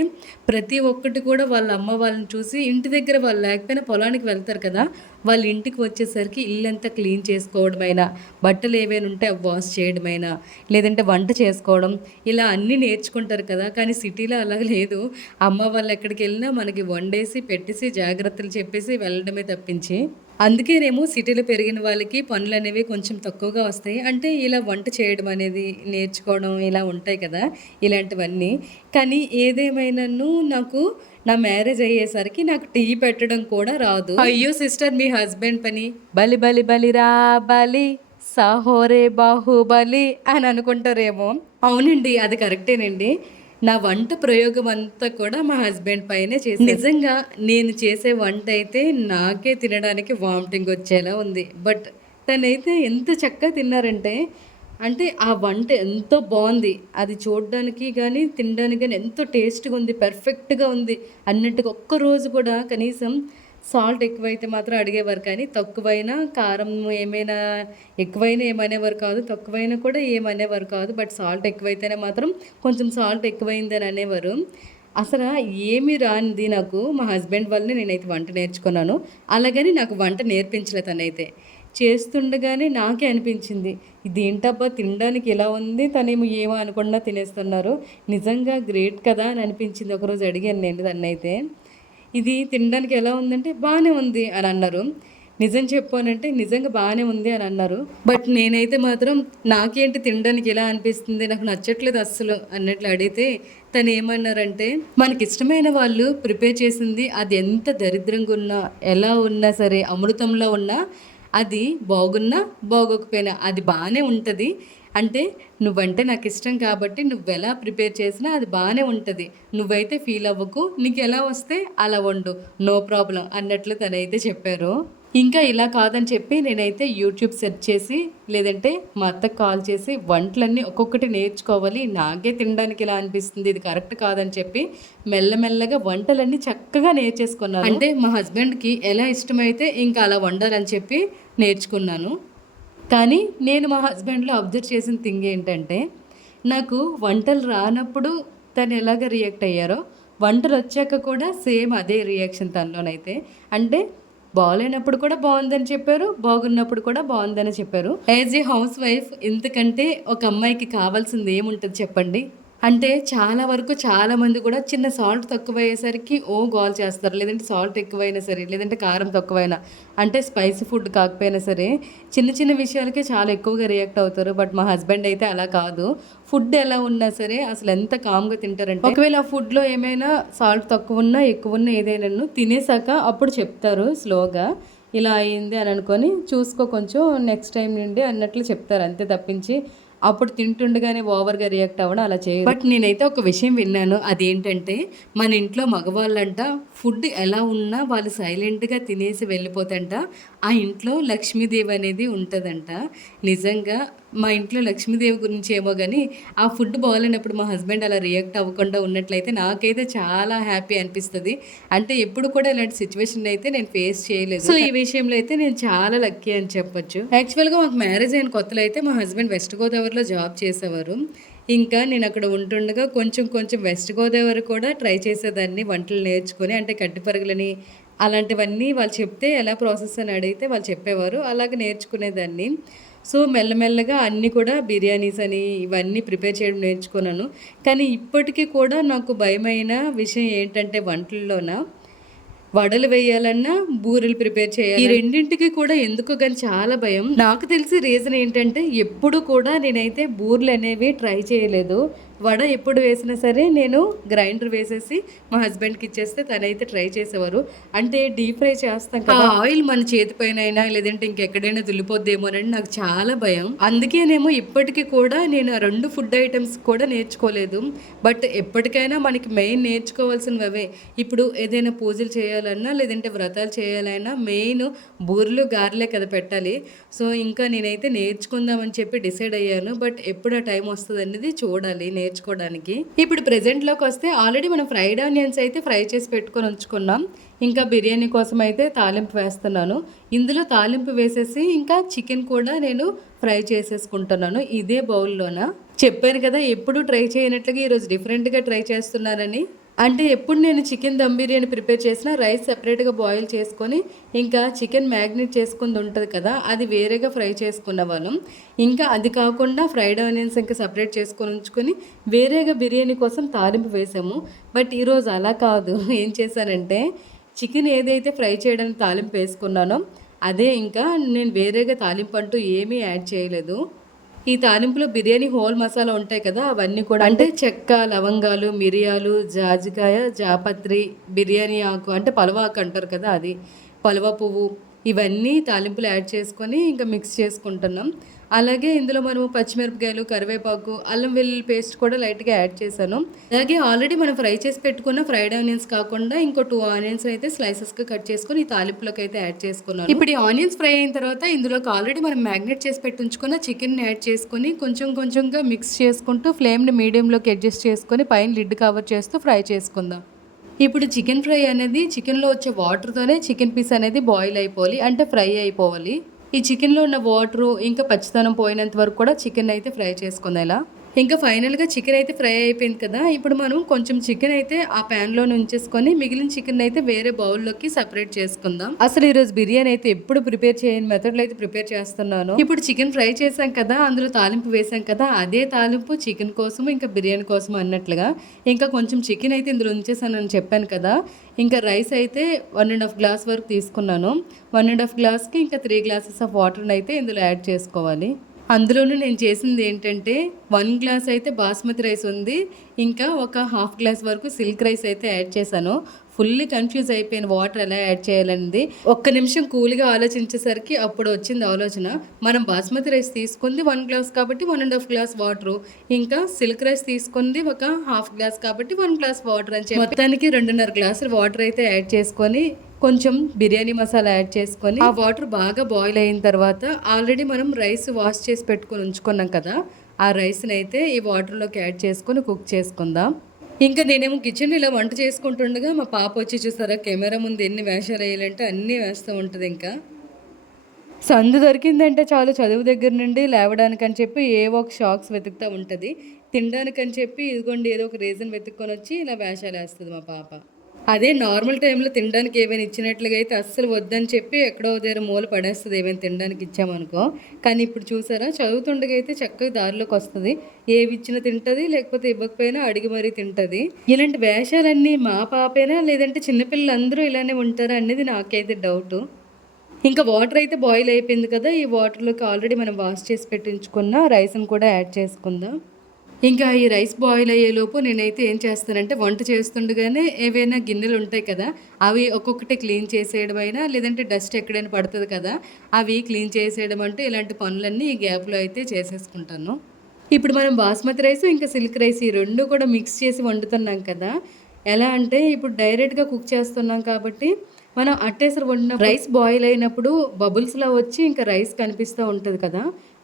ప్రతి ఒక్కటి కూడా వాళ్ళ అమ్మ వాళ్ళని చూసి ఇంటి దగ్గర వాళ్ళు లేకపోయినా పొలానికి వెళ్తారు కదా! వాళ్ళ ఇంటికి వచ్చేసరికి ఇల్లంతా క్లీన్ చేసుకోవడమైనా, బట్టలు ఏవైనా ఉంటే అవి వాష్ చేయడమైనా, లేదంటే వంట చేసుకోవడం, ఇలా అన్నీ నేర్చుకుంటారు కదా! కానీ సిటీలో అలాగ లేదు. అమ్మ వాళ్ళు ఎక్కడికెళ్ళినా మనకి వండేసి, పెట్టేసి, జాగ్రత్తలు చెప్పేసి వెళ్ళడమే తప్పించి అందుకేనేమో సిటీలో పెరిగిన వాళ్ళకి పనులనేవి కొంచెం తక్కువగా వస్తాయి. అంటే ఇలా వంట చేయడం అనేది నేర్చుకోవడం ఇలా ఉంటాయి కదా! ఇలాంటివన్నీ. కానీ ఏదేమైనాను నాకు నా మ్యారేజ్ అయ్యేసరికి నాకు టీ పెట్టడం కూడా రాదు. అయ్యో! సిస్టర్ మీ హస్బెండ్ పని బలి బలి బలిరా బలి సాహోరే బాహుబలి అని అనుకుంటారేమో. అవునండి. అది కరెక్టేనండి. నా వంట ప్రయోగం అంతా కూడా మా హస్బెండ్ పైనే చేశాను. నిజంగా నేను చేసే వంటయితే నాకే తినడానికి వామిటింగ్ వచ్చేలా ఉంది. బట్ తనైతే ఎంత చక్కగా తిన్నారంటే, అంటే ఆ వంట ఎంతో బావుంది. అది చూడడానికి గానీ, తినడానికి గానీ ఎంతో టేస్ట్‌గా ఉంది. పర్ఫెక్ట్‌గా ఉంది అన్నట్టుగా ఒక్కరోజు కూడా కనీసం సాల్ట్ ఎక్కువైతే మాత్రం అడిగేవారు కానీ, తక్కువైనా కారం ఏమైనా ఎక్కువైనా ఏమనేవారు కాదు. తక్కువైనా కూడా ఏమనేవారు కాదు. బట్ సాల్ట్ ఎక్కువైతేనే మాత్రం కొంచెం సాల్ట్ ఎక్కువైందని అనేవారు. అసల ఏమి రానిది నాకు మా హస్బెండ్ వల్లనే నేనైతే వంట నేర్చుకున్నాను. అలాగని నాకు వంట నేర్పించలే తనైతే. చేస్తుండగానే నాకే అనిపించింది. ఇదేంటబ్బా! తినడానికి ఇలా ఉంది. తనేమో ఏమో అనకుండా తినేస్తున్నారు. నిజంగా గ్రేట్ కదా! అని అనిపించింది. ఒకరోజు అడిగాను నేను తననైతే. ఇది తినడానికి ఎలా ఉందంటే, "బానే ఉంది" అని అన్నారు. నిజం చెప్పానంటే నిజంగా బానే ఉంది అని అన్నారు. బట్ నేనైతే మాత్రం నాకేంటి తినడానికి ఇలా అనిపిస్తుంది, నాకు నచ్చట్లేదు అస్సలు అన్నట్లు అడిగితే తనేమన్నారంటే, "మనకిష్టమైన వాళ్ళు ప్రిపేర్ చేసింది అది ఎంత దరిద్రంగా ఉన్నా, ఎలా ఉన్నా సరే అమృతంలా ఉన్నా అది బాగున్నా, బాగోకపోయినా అది బానే ఉంటది. అంటే నువ్వంటే నాకిష్టం కాబట్టి నువ్వెలా ప్రిపేర్ చేసినా అది బానే ఉంటది. నువ్వైతే ఫీల్ అవ్వకు. నీకెలా వస్తే అలా వండు. నో ప్రాబ్లమ్" అన్నట్లు తనైతే చెప్పారు. ఇంకా ఇలా కాదని చెప్పి నేనైతే యూట్యూబ్ సెర్చ్ చేసి, లేదంటే మా అత్తకి కాల్ చేసి వంటలన్నీ ఒక్కొక్కటి నేర్చుకోవాలి. నాకే తినడానికి ఇలా అనిపిస్తుంది. ఇది కరెక్ట్ కాదని చెప్పి మెల్లమెల్లగా వంటలన్నీ చక్కగా నేర్చేసుకున్నాను. అంటే మా హస్బెండ్‌కి ఎలా ఇష్టమైతే ఇంకా అలా వండాలని చెప్పి నేర్చుకున్నాను. కానీ నేను మా హస్బెండ్‌లో అబ్జర్వ్ చేసిన థింగ్ ఏంటంటే, నాకు వంటలు రానప్పుడు తను ఎలాగ రియాక్ట్ అయ్యారో, వంటలొచ్చాక కూడా సేమ్ అదే రియాక్షన్ తనలోనైతే. అంటే బాలేనప్పుడు కూడా బావుందని చెప్పారు. బాగున్నప్పుడు కూడా బావుందనే చెప్పారు. యాజ్ ఎ హౌస్ వైఫ్ ఇంతకంటే ఒక అమ్మాయికి కావాల్సింది ఏముంటది చెప్పండి? అంటే చాలా వరకు చాలామంది కూడా చిన్న సాల్ట్ తక్కువయ్యేసరికి గోల చేస్తారు. లేదంటే సాల్ట్ ఎక్కువైనా సరే, లేదంటే కారం తక్కువైనా అంటే స్పైసీ ఫుడ్ కాకపోయినా సరే, చిన్న చిన్న విషయాలకే చాలా ఎక్కువగా రియాక్ట్ అవుతారు. బట్ మా హస్బెండ్ అయితే అలా కాదు. ఫుడ్ ఎలా ఉన్నా సరే అసలు ఎంత కామ్‌గా తింటారంటే, ఒకవేళ ఆ ఫుడ్‌లో ఏమైనా సాల్ట్ తక్కువున్నా, ఎక్కువున్నా ఏదైనాను తినేసాక అప్పుడు చెప్తారు స్లోగా. ఇలా అయింది అని అనుకోని చూసుకో కొంచెం నెక్స్ట్ టైమ్ నుండి అన్నట్లు చెప్తారు. అంతే తప్పించి అప్పుడు తింటుండగానే ఓవర్‌గా రియాక్ట్ అవ్వడం అలా చేయరు. బట్ నేనైతే ఒక విషయం విన్నాను. అదేంటంటే మన ఇంట్లో మగవాళ్ళంట ఫుడ్ ఎలా ఉన్నా వాళ్ళు సైలెంట్‌గా తినేసి వెళ్ళిపోతంట. ఆ ఇంట్లో లక్ష్మీదేవి అనేది ఉంటదంట. నిజంగా మా ఇంట్లో లక్ష్మీదేవి గురించి ఏమో గానీ, ఆ ఫుడ్ బాలేనప్పుడు మా హస్బెండ్ అలా రియాక్ట్ అవ్వకుండా ఉన్నట్లయితే నాకైతే చాలా హ్యాపీ అనిపిస్తది. అంటే ఎప్పుడు కూడా ఇలాంటి సిట్యుయేషన్ అయితే నేను ఫేస్ చేయలేదు. సో, ఈ విషయంలో అయితే నేను చాలా లక్కీ అని చెప్పొచ్చు. యాక్చువల్‌గా మాకు మ్యారేజ్ అయిన కొత్తలో అయితే మా హస్బెండ్ వెస్ట్ గోదావరిలో జాబ్ చేసేవారు. ఇంకా నేను అక్కడ ఉంటుండగా కొంచెం కొంచెం వెస్ట్ గోదావరి కూడా ట్రై చేసేదాన్ని వంటలు నేర్చుకొని. అంటే కట్టి పరుగులని అలాంటివన్నీ వాళ్ళు చెప్తే ఎలా ప్రాసెస్ అని అడిగితే వాళ్ళు చెప్పేవారు. అలాగే నేర్చుకునేదాన్ని. సో మెల్లమెల్లగా అన్నీ కూడా బిర్యానీస్ అని ఇవన్నీ ప్రిపేర్ చేయడం నేర్చుకున్నాను. కానీ ఇప్పటికీ కూడా నాకు భయమైన విషయం ఏంటంటే వంటల్లోన వడలు వేయాలన్నా, బూరెలు ప్రిపేర్ చేయాలి. ఈ రెండింటికి కూడా ఎందుకో గాని చాలా భయం. నాకు తెలిసి రీజన్ ఏంటంటే ఎప్పుడు కూడా నేనైతే బూరెలనేవి ట్రై చేయలేదు. వడ ఎప్పుడు వేసినా సరే నేను గ్రైండర్ వేసేసి మా హస్బెండ్కి ఇచ్చేస్తే తనైతే ట్రై చేసేవారు. అంటే డీప్ ఫ్రై చేస్తాం కదా, ఆయిల్ మన చేతిపైన అయినా లేదంటే ఇంకెక్కడైనా తుల్లిపోద్దేమోనని నాకు చాలా భయం. అందుకేనేమో ఇప్పటికీ కూడా నేను ఆ 2 ఫుడ్ ఐటమ్స్ కూడా నేర్చుకోలేదు. బట్ ఎప్పటికైనా మనకి మెయిన్ నేర్చుకోవాల్సినవి అవే. ఇప్పుడు ఏదైనా పూజలు చేయాలన్నా లేదంటే వ్రతాలు చేయాలన్నా మెయిన్ బూరెలు గారెలే కదా పెట్టాలి. సో ఇంకా నేనైతే నేర్చుకుందామని చెప్పి డిసైడ్ అయ్యాను. బట్ ఎప్పుడు ఆ టైం వస్తుంది అనేది చూడాలి నేర్చుకోవడానికి. ఇప్పుడు ప్రెజెంట్లోకి వస్తే ఆల్రెడీ మనం ఫ్రైడ్ ఆనియన్స్ అయితే ఫ్రై చేసి పెట్టుకొని ఉంచుకున్నాం. ఇంకా బిర్యానీ కోసం అయితే తాలింపు వేస్తున్నాను. ఇందులో తాలింపు వేసేసి ఇంకా చికెన్ కూడా నేను ఫ్రై చేసేసుకుంటున్నాను ఇదే బౌల్లోన. చెప్పాను కదా ఎప్పుడు ట్రై చేయనట్లుగా ఈరోజు డిఫరెంట్గా ట్రై చేస్తున్నానని. అంటే ఎప్పుడు నేను చికెన్ దమ్ బిర్యానీ ప్రిపేర్ చేసినా రైస్ సెపరేట్గా బాయిల్ చేసుకొని ఇంకా చికెన్ మ్యాగ్నేట్ చేసుకుంది ఉంటుంది కదా, అది వేరేగా ఫ్రై చేసుకున్న వాళ్ళం. ఇంకా అది కాకుండా ఫ్రైడ్ ఆనియన్స్ ఇంకా సపరేట్ చేసుకొని ఉంచుకొని వేరేగా బిర్యానీ కోసం తాలింపు వేసాము. బట్ ఈరోజు అలా కాదు. ఏం చేశానంటే చికెన్ ఏదైతే ఫ్రై చేయడానికి తాలింపు వేసుకున్నానో అదే ఇంకా నేను వేరేగా తాలింపు అంటూ ఏమీ యాడ్ చేయలేదు. ఈ తాలింపులో బిర్యానీ హోల్ మసాలా ఉంటాయి కదా, అవన్నీ కూడా అంటే చెక్క, లవంగాలు, మిరియాలు, జాజికాయ, జాపత్రి, బిర్యానీ ఆకు అంటే పలవ ఆకు అంటారు కదా, అది పలవ పువ్వు, ఇవన్నీ తాలింపులు యాడ్ చేసుకొని ఇంకా మిక్స్ చేసుకుంటున్నాం. అలాగే ఇందులో మనము పచ్చిమిరపకాయలు, కరివేపాకు, అల్లం వెల్లుల్లి పేస్ట్ కూడా లైట్గా యాడ్ చేశాను. అలాగే ఆల్రెడీ మనం ఫ్రై చేసి పెట్టుకున్న ఫ్రైడ్ ఆనియన్స్ కాకుండా ఇంకో 2 ఆనియన్స్ అయితే స్లైసెస్గా కట్ చేసుకొని ఈ తాలింపులోకి అయితే యాడ్ చేసుకున్నాను. ఇప్పుడు ఈ ఆనియన్స్ ఫ్రై అయిన తర్వాత ఇందులోకి ఆల్రెడీ మనం మ్యాగ్నేట్ చేసి పెట్టి ఉంచుకున్న చికెన్ యాడ్ చేసుకొని కొంచెం కొంచెంగా మిక్స్ చేసుకుంటూ ఫ్లేమ్ని మీడియంలోకి అడ్జస్ట్ చేసుకొని పైన లిడ్ కవర్ చేస్తూ ఫ్రై చేసుకుందాం. ఇప్పుడు చికెన్ ఫ్రై అనేది చికెన్లో వచ్చే వాటర్తోనే చికెన్ పీస్ అనేది బాయిల్ అయిపోవాలి, అంటే ఫ్రై అయిపోవాలి. ఈ చికెన్లో ఉన్న వాటరు ఇంకా పచ్చితనం పోయినంత వరకు కూడా చికెన్ అయితే ఫ్రై చేసుకుందాం ఇలా. ఇంకా ఫైనల్గా చికెన్ అయితే ఫ్రై అయిపోయింది కదా, ఇప్పుడు మనం కొంచెం చికెన్ అయితే ఆ ప్యాన్లో ఉంచేసుకొని మిగిలిన చికెన్ అయితే వేరే బౌల్లోకి సపరేట్ చేసుకుందాం. అసలు ఈరోజు బిర్యానీ అయితే ఎప్పుడు ప్రిపేర్ చేయని మెథడ్లో అయితే ప్రిపేర్ చేస్తున్నాను. ఇప్పుడు చికెన్ ఫ్రై చేసాం కదా, అందులో తాలింపు వేసాం కదా, అదే తాలింపు చికెన్ కోసం ఇంకా బిర్యానీ కోసం అన్నట్లుగా ఇంకా కొంచెం చికెన్ అయితే ఇందులో ఉంచేసానని చెప్పాను కదా. ఇంకా రైస్ అయితే 1.5 గ్లాస్ వరకు తీసుకున్నాను. 1.5 గ్లాస్కి ఇంకా 3 గ్లాసెస్ ఆఫ్ వాటర్ని అయితే ఇందులో యాడ్ చేసుకోవాలి. అందులోనూ నేను చేసింది ఏంటంటే 1 గ్లాస్ అయితే బాస్మతి రైస్ ఉంది, ఇంకా ఒక 1/2 గ్లాస్ వరకు సిల్క్ రైస్ అయితే యాడ్ చేశాను. ఫుల్లీ కన్ఫ్యూజ్ అయిపోయిన వాటర్ ఎలా యాడ్ చేయాలనేది. ఒక్క నిమిషం కూల్గా ఆలోచించేసరికి అప్పుడు వచ్చింది ఆలోచన. మనం బాస్మతి రైస్ తీసుకుంది 1 గ్లాస్ కాబట్టి 1.5 గ్లాస్ వాటరు, ఇంకా సిల్క్ రైస్ తీసుకుంది ఒక 1/2 గ్లాస్ కాబట్టి 1 గ్లాస్ వాటర్ అని చెప్పి మొత్తానికి 2.5 గ్లాసులు వాటర్ అయితే యాడ్ చేసుకొని కొంచెం బిర్యానీ మసాలా యాడ్ చేసుకొని ఆ వాటర్ బాగా బాయిల్ అయిన తర్వాత ఆల్రెడీ మనం రైస్ వాష్ చేసి పెట్టుకొని ఉంచుకున్నాం కదా, ఆ రైస్ని అయితే ఈ వాటర్లోకి యాడ్ చేసుకొని కుక్ చేసుకుందాం. ఇంకా నేనేమో కిచెన్ ఇలా వంట చేసుకుంటుండగా మా పాప వచ్చి చూసారా కెమెరా ముందు ఎన్ని వేషాలు వేయాలంటే అన్నీ వేస్తూ ఉంటుంది. ఇంకా సందు దొరికిందంటే చాలు చదువు దగ్గర నుండి లేవడానికని చెప్పి ఏవో ఒక షాక్స్ వెతుకుతూ ఉంటుంది. తినడానికని చెప్పి ఇదిగోండి ఏదో ఒక రీజన్ వెతుక్కొని వచ్చి ఇలా వేషాలు వేస్తుంది మా పాప. అదే నార్మల్ టైంలో తినడానికి ఏమైనా ఇచ్చినట్లుగా అయితే అస్సలు వద్దని చెప్పి ఎక్కడో దగ్గర మూల పడేస్తుంది ఏమైనా తినడానికి ఇచ్చామనుకో. కానీ ఇప్పుడు చూసారా చదువుతుండగా అయితే చక్కగా దారిలోకి వస్తుంది, ఏవి ఇచ్చినా తింటుంది, లేకపోతే ఇవ్వకపోయినా అడిగి మరీ తింటుంది. ఇలాంటి వేషాలన్నీ మా పాపేనా లేదంటే చిన్నపిల్లలు అందరూ ఇలానే ఉంటారా అనేది నాకైతే డౌటు. ఇంకా వాటర్ అయితే బాయిల్ అయిపోయింది కదా, ఈ వాటర్లోకి ఆల్రెడీ మనం వాష్ చేసి పెట్టించుకున్న రైస్ని కూడా యాడ్ చేసుకుందాం. ఇంకా ఈ రైస్ బాయిల్ అయ్యేలోపు నేనైతే ఏం చేస్తానంటే వంట చేస్తుండగానే ఏవైనా గిన్నెలు ఉంటాయి కదా, అవి ఒక్కొక్కటి క్లీన్ చేసేయడం అయినా లేదంటే డస్ట్ ఎక్కడైనా పడుతుంది కదా, అవి క్లీన్ చేసేయడం అంటే ఇలాంటి పనులన్నీ ఈ గ్యాప్లో అయితే చేసేసుకుంటాను. ఇప్పుడు మనం బాస్మతి రైస్ ఇంకా సిల్క్ రైస్ ఈ 2 కూడా మిక్స్ చేసి వండుతున్నాం కదా. ఎలా అంటే ఇప్పుడు డైరెక్ట్గా కుక్ చేస్తున్నాం కాబట్టి మనం అట్టేసరి వండిన రైస్ బాయిల్ అయినప్పుడు బబుల్స్లా వచ్చి ఇంకా రైస్ కనిపిస్తూ ఉంటుంది కదా,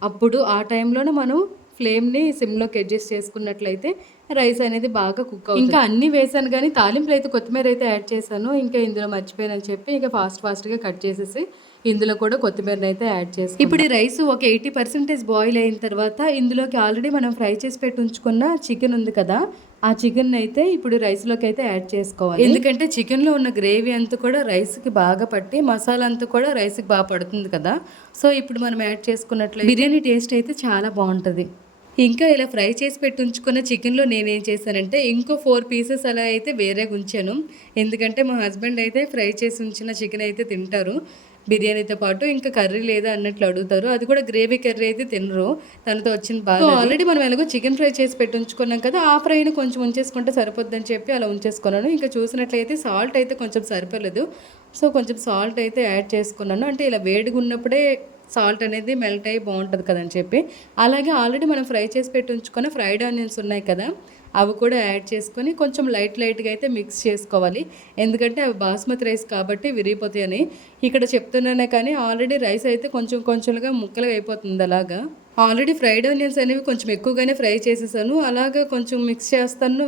అప్పుడు ఆ టైంలోనే మనం ఫ్లేమ్ని సిమ్లోకి అడ్జస్ట్ చేసుకున్నట్లయితే రైస్ అనేది బాగా కుక్ అవుతుంది. ఇంకా అన్నీ వేసాను కానీ తాలింపులు అయితే కొత్తిమీర అయితే యాడ్ చేశాను. ఇంకా ఇందులో మర్చిపోయానని చెప్పి ఇంకా ఫాస్ట్గా కట్ చేసేసి ఇందులో కూడా కొత్తిమీరని అయితే యాడ్ చేసి ఇప్పుడు ఈ రైస్ ఒక 80% బాయిల్ అయిన తర్వాత ఇందులోకి ఆల్రెడీ మనం ఫ్రై చేసి పెట్టి ఉంచుకున్న చికెన్ ఉంది కదా, ఆ చికెన్ అయితే ఇప్పుడు రైస్లోకి అయితే యాడ్ చేసుకోవాలి. ఎందుకంటే చికెన్లో ఉన్న గ్రేవీ అంతా కూడా రైస్కి బాగా పట్టి మసాలా అంతా కూడా రైస్కి బాగా పడుతుంది కదా. సో ఇప్పుడు మనం యాడ్ చేసుకున్నట్లయితే బిర్యానీ టేస్ట్ అయితే చాలా బాగుంటుంది. ఇంకా ఇలా ఫ్రై చేసి పెట్టి ఉంచుకున్న చికెన్లో నేనేం చేశానంటే ఇంకో 4 పీసెస్ అలా అయితే వేరేగా ఉంచాను. ఎందుకంటే మా హస్బెండ్ అయితే ఫ్రై చేసి ఉంచిన చికెన్ అయితే తింటారు బిర్యానీతో పాటు. ఇంకా కర్రీ లేదా అన్నట్లు అడుగుతారు. అది కూడా గ్రేవీ కర్రీ అయితే తినరు, తనతో వచ్చిన బాగా. ఆల్రెడీ మనం ఎలాగో చికెన్ ఫ్రై చేసి పెట్టి ఉంచుకున్నాం కదా, ఆ ఫ్రైని కొంచెం ఉంచేసుకుంటే సరిపోద్దని చెప్పి అలా ఉంచేసుకున్నాను. ఇంకా చూసినట్లయితే సాల్ట్ అయితే కొంచెం సరిపోలేదు. సో కొంచెం సాల్ట్ అయితే యాడ్ చేసుకున్నాను. అంటే ఇలా వేడిగా ఉన్నప్పుడే సాల్ట్ అనేది మెల్ట్ అయ్యి బాగుంటుంది కదని చెప్పి. అలాగే ఆల్రెడీ మనం ఫ్రై చేసి పెట్టి ఉంచుకొని ఫ్రైడ్ ఆనియన్స్ ఉన్నాయి కదా, అవి కూడా యాడ్ చేసుకొని కొంచెం లైట్గా అయితే మిక్స్ చేసుకోవాలి. ఎందుకంటే అవి బాస్మతి రైస్ కాబట్టి విరిగిపోతాయని ఇక్కడ చెప్తున్నానే, కానీ ఆల్రెడీ రైస్ అయితే కొంచెంగా ముక్కలుగా అయిపోతుంది. అలాగా ఆల్రెడీ ఫ్రైడ్ ఆనియన్స్ అనేవి కొంచెం ఎక్కువగానే ఫ్రై చేసేసాను. అలాగా కొంచెం మిక్స్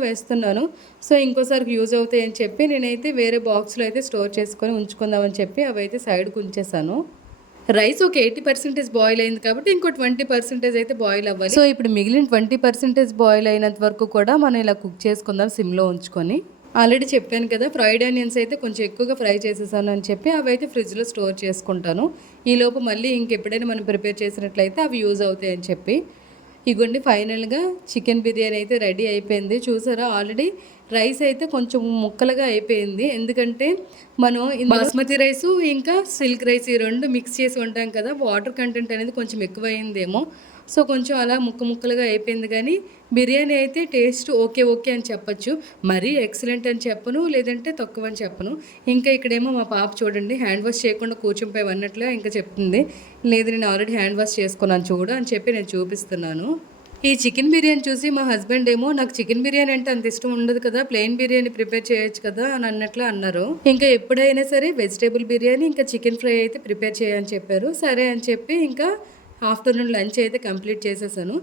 వేస్తున్నాను. సో ఇంకోసారికి యూజ్ అవుతాయి అని చెప్పి నేనైతే వేరే బాక్స్లో అయితే స్టోర్ చేసుకొని ఉంచుకుందామని చెప్పి అవి అయితే సైడ్కి ఉంచేసాను. రైస్ ఒక 80% బాయిల్ అయింది కాబట్టి ఇంకో 20% అయితే బాయిల్ అవ్వాలి. సో ఇప్పుడు మిగిలిన 20% బాయిల్ అయినంత వరకు కూడా మనం ఇలా కుక్ చేసుకుందాం సిమ్లో ఉంచుకొని. ఆల్రెడీ చెప్పాను కదా, ఫ్రైడ్ ఆనియన్స్ అయితే కొంచెం ఎక్కువగా ఫ్రై చేసేసాను అని చెప్పి అవి అయితే ఫ్రిడ్జ్లో స్టోర్ చేసుకుంటాను. ఈలోపు మళ్ళీ ఇంకెప్పుడైనా మనం ప్రిపేర్ చేసినట్లయితే అవి యూజ్ అవుతాయి అని చెప్పి. ఇగోండి ఫైనల్గా చికెన్ బిర్యానీ అయితే రెడీ అయిపోయింది. చూసారా, ఆల్రెడీ రైస్ అయితే కొంచెం ముక్కలుగా అయిపోయింది. ఎందుకంటే మనం బాస్మతి రైసు ఇంకా సిల్క్ రైస్ ఈ రెండు మిక్స్ చేసి ఉంటాం కదా, వాటర్ కంటెంట్ అనేది కొంచెం ఎక్కువైందేమో. సో కొంచెం అలా ముక్కలుగా అయిపోయింది. కానీ బిర్యానీ అయితే టేస్ట్ ఓకే అని చెప్పచ్చు. మరీ ఎక్సలెంట్ అని చెప్పను, లేదంటే తక్కువ అని చెప్పను. ఇంకా ఇక్కడేమో మా పాప చూడండి హ్యాండ్ వాష్ చేయకుండా కూర్చుంపోయి అన్నట్లుగా ఇంకా చెప్తుంది, లేదు నేను ఆల్రెడీ హ్యాండ్ వాష్ చేసుకున్నాను చూడు అని చెప్పి నేను చూపిస్తున్నాను. ఈ చికెన్ బిర్యానీ చూసి మా హస్బెండ్ ఏమో నాకు చికెన్ బిర్యానీ అంటే అంత ఇష్టం ఉండదు కదా, ప్లెయిన్ బిర్యానీ ప్రిపేర్ చేయొచ్చు కదా అని అన్నట్లు అన్నారు. ఇంకా ఎప్పుడైనా సరే వెజిటేబుల్ బిర్యానీ ఇంకా చికెన్ ఫ్రై అయితే ప్రిపేర్ చేయని చెప్పారు. సరే అని చెప్పి ఇంకా ఆఫ్టర్నూన్ లంచ్ అయితే కంప్లీట్ చేసేసాను.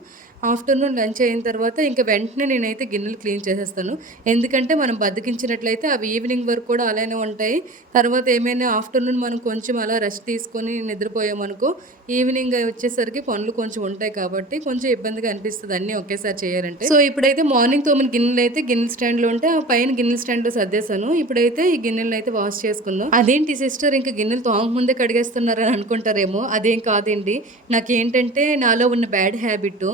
ఆఫ్టర్నూన్ లంచ్ అయిన తర్వాత ఇంకా వెంటనే నేనైతే గిన్నెలు క్లీన్ చేసేస్తాను. ఎందుకంటే మనం బద్దకించినట్లయితే అవి ఈవినింగ్ వరకు కూడా అలానే ఉంటాయి. తర్వాత ఏమైనా ఆఫ్టర్నూన్ మనం కొంచెం అలా రెస్ట్ తీసుకొని నిద్రపోయామనుకో, ఈవినింగ్ వచ్చేసరికి పనులు కొంచెం ఉంటాయి కాబట్టి కొంచెం ఇబ్బందిగా అనిపిస్తుంది అన్నీ ఒకేసారి చేయాలంటే. సో ఇప్పుడైతే మార్నింగ్ తోమిన గిన్నెలు అయితే గిన్నెల స్టాండ్లో ఉంటే ఆ పైన గిన్నెల స్టాండ్లో సర్దేశాను. ఇప్పుడైతే ఈ గిన్నెలను అయితే వాష్ చేసుకుందాం. అదేంటి సిస్టర్ ఇంకా గిన్నెలు తోమ ముందే కడిగేస్తున్నారని అనుకుంటారేమో, అదేం కాదండి. నాకేంటంటే నాలో ఉన్న బ్యాడ్ హ్యాబిట్,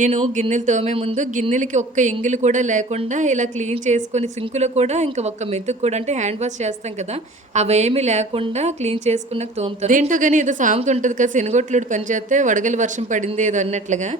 నేను గిన్నెలు తోమే ముందు గిన్నెలకి ఒక్క ఎంగిలి కూడా లేకుండా ఇలా క్లీన్ చేసుకొని సింకులో కూడా ఇంకా ఒక్క మెతుకు కూడా, అంటే హ్యాండ్ వాష్ చేస్తాం కదా, అవేమీ లేకుండా క్లీన్ చేసుకున్నాక తోముతాను. ఏంటో కానీ ఏదో సామెత ఉంటుంది కదా, శనగొట్లుడు పని చేస్తే వడగలి వర్షం పడింది ఏదో అన్నట్లుగా.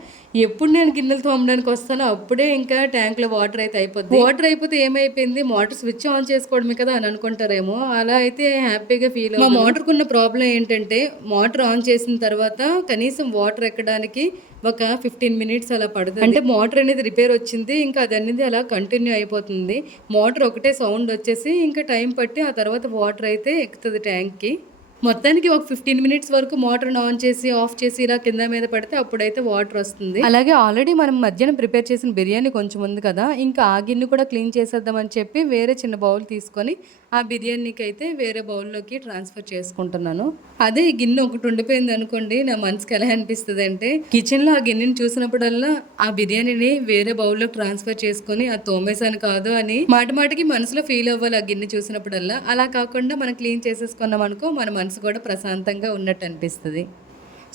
ఎప్పుడు నేను గిన్నెలు తోమడానికి వస్తానో అప్పుడే ఇంకా ట్యాంక్లో వాటర్ అయితే అయిపోద్ది. వాటర్ అయిపోతే ఏమైపోయింది, మోటార్ స్విచ్ ఆన్ చేసుకోవడమే కదా అని అనుకుంటారేమో, అలా అయితే హ్యాపీగా ఫీల్ అవుతుంది. మా మోటార్కి ఉన్న ప్రాబ్లం ఏంటంటే మోటార్ ఆన్ చేసిన తర్వాత కనీసం వాటర్ ఎక్కడానికి ఒక 15 మినిట్స్ అలా పడుతుంది. అంటే మోటార్ అనేది రిపేర్ వచ్చింది, ఇంకా అది అనేది అలా కంటిన్యూ అయిపోతుంది. మోటార్ ఒకటే సౌండ్ వచ్చేసి ఇంకా టైం పట్టి ఆ తర్వాత వాటర్ అయితే ఎక్కుతుంది ట్యాంక్కి. మొత్తానికి ఒక 15 మినిట్స్ వరకు మోటార్ ఆన్ చేసి ఆఫ్ చేసి ఇలా కింద మీద పడితే అప్పుడైతే వాటర్ వస్తుంది. అలాగే ఆల్రెడీ మనం మధ్యాహ్నం ప్రిపేర్ చేసిన బిర్యానీ కొంచెం ఉంది కదా, ఇంకా ఆ గిన్నె కూడా క్లీన్ చేసేద్దామని చెప్పి వేరే చిన్న బౌల్ తీసుకొని ఆ బిర్యానీకి అయితే వేరే బౌల్లోకి ట్రాన్స్ఫర్ చేసుకుంటున్నాను. అదే ఈ గిన్నె ఒకటి ఉండిపోయింది అనుకోండి, నా మనసుకి ఎలా అనిపిస్తుంది అంటే కిచెన్లో ఆ గిన్నెని చూసినప్పుడల్లా ఆ బిర్యానీని వేరే బౌల్లోకి ట్రాన్స్ఫర్ చేసుకొని అది తోమేశాను కాదు అని మాటికి మనసులో ఫీల్ అవ్వాలి ఆ గిన్నె చూసినప్పుడల్లా. అలా కాకుండా మనం క్లీన్ చేసేసుకున్నాం అనుకో మన మనసు కూడా ప్రశాంతంగా ఉన్నట్టు అనిపిస్తుంది.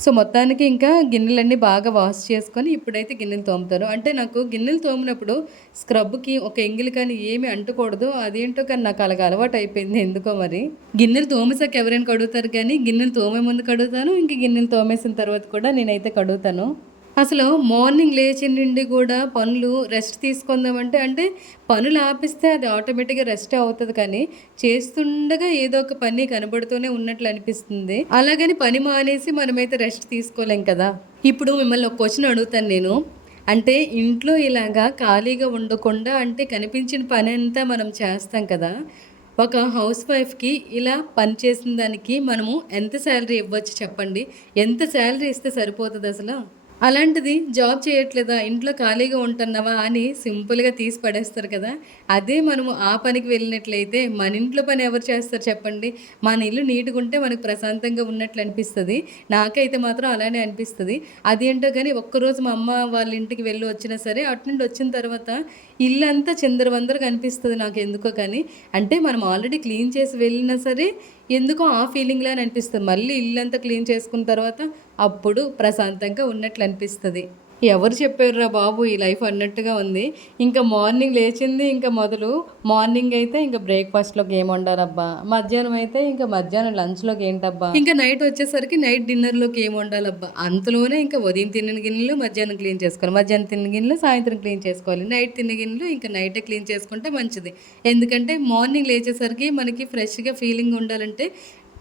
సో మొత్తానికి ఇంకా గిన్నెలన్నీ బాగా వాష్ చేసుకొని ఇప్పుడైతే గిన్నెలు తోముతాను. అంటే నాకు గిన్నెలు తోమినప్పుడు స్క్రబ్కి ఒక ఎంగిలి కానీ ఏమి అంటకూడదు, అదేంటో కానీ నాకు అలాగ అలవాటు అయిపోయింది ఎందుకో మరి. గిన్నెలు తోమేసాక ఎవరైనా కడుగుతారు కానీ గిన్నెలు తోమే ముందు కడుగుతాను, ఇంక గిన్నెలు తోమేసిన తర్వాత కూడా నేనైతే కడుగుతాను. అసలు మార్నింగ్ లేచి నుండి కూడా పనులు రెస్ట్ తీసుకుందామంటే, అంటే పనులు ఆపిస్తే అది ఆటోమేటిక్గా రెస్ట్ అవుతుంది, కానీ చేస్తుండగా ఏదో ఒక పని కనబడుతూనే ఉన్నట్లు అనిపిస్తుంది. అలాగని పని మానేసి మనమైతే రెస్ట్ తీసుకోలేం కదా. ఇప్పుడు మిమ్మల్ని ఒక క్వశ్చన్ అడుగుతాను నేను. అంటే ఇంట్లో ఇలాగా ఖాళీగా ఉండకుండా, అంటే కనిపించిన పని అంతా మనం చేస్తాం కదా, ఒక హౌస్ వైఫ్కి ఇలా పని చేసిన దానికి మనము ఎంత శాలరీ ఇవ్వచ్చు చెప్పండి? ఎంత శాలరీ ఇస్తే సరిపోతుంది అసలు? అలాంటిది జాబ్ చేయట్లేదా? ఇంట్లో ఖాళీగా ఉంటున్నావా? అని సింపుల్‌గా తీసి పడేస్తారు కదా! అదే మనము ఆ పనికి వెళ్ళినట్లయితే మన ఇంట్లో పని ఎవరు చేస్తారు చెప్పండి? మన ఇల్లు నీట్‌గుంటే మనకు ప్రశాంతంగా ఉన్నట్లు అనిపిస్తది. నాకైతే మాత్రం అలానే అనిపిస్తది. అదేంటో గాని ఒక్కరోజు మా అమ్మ వాళ్ళ ఇంటికి వెళ్ళి వచ్చినా సరే, అటు నుండి వచ్చిన తర్వాత ఇల్లంతా చిందరవందరగా అనిపిస్తది నాకెందుకో కానీ. అంటే మనం ఆల్రెడీ క్లీన్ చేసి వెళ్ళినా సరే, ఎందుకో ఆ ఫీలింగ్‌లానే అనిపిస్తది. మళ్ళీ ఇల్లంతా క్లీన్ చేసుకున్న తర్వాత అప్పుడు ప్రశాంతంగా ఉన్నట్లు అనిపిస్తది. ఎవరు చెప్పారురా బాబు ఈ లైఫ్ అన్నట్టుగా ఉంది. ఇంకా మార్నింగ్ లేచింది ఇంకా మొదలు. మార్నింగ్ అయితే ఇంక బ్రేక్‌ఫాస్ట్‌లోకి ఏం వండాలబ్బా? మధ్యాహ్నం అయితే ఇంక మధ్యాహ్నం లంచ్‌లోకి ఏంటబ్బా? ఇంకా నైట్ వచ్చేసరికి నైట్ డిన్నర్‌లోకి ఏం వండాలబ్బా? అంతలోనే ఇంకా ఉదయం తిన్న గిన్నెలు మధ్యాహ్నం క్లీన్ చేసుకోవాలి. మధ్యాహ్నం తిన్న గిన్నెలు సాయంత్రం క్లీన్ చేసుకోవాలి. నైట్ తిన్న గిన్నెలు ఇంక నైటే క్లీన్ చేసుకుంటే మంచిది. ఎందుకంటే మార్నింగ్ లేచేసరికి మనకి ఫ్రెష్‌గా ఫీలింగ్ ఉండాలంటే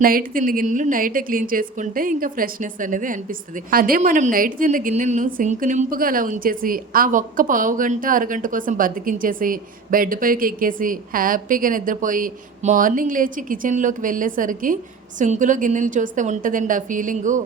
నైట్ తిన్న గిన్నెలు నైటే క్లీన్ చేసుకుంటే ఇంకా ఫ్రెష్‌నెస్ అనేది అనిపిస్తది. అదే మనం నైట్ తిన్న గిన్నెలను సింక్ నింపుగా అలా ఉంచేసి, ఆ ఒక్క పావుగంట, అరగంట కోసం బద్ధకించేసి, బెడ్ పైకి ఎక్కేసి, హ్యాపీగా నిద్రపోయి, మార్నింగ్ లేచి కిచెన్‌లోకి వెళ్ళేసరికి సింక్‌లో గిన్నెలు చూస్తే ఉంటదండి ఆ ఫీలింగు.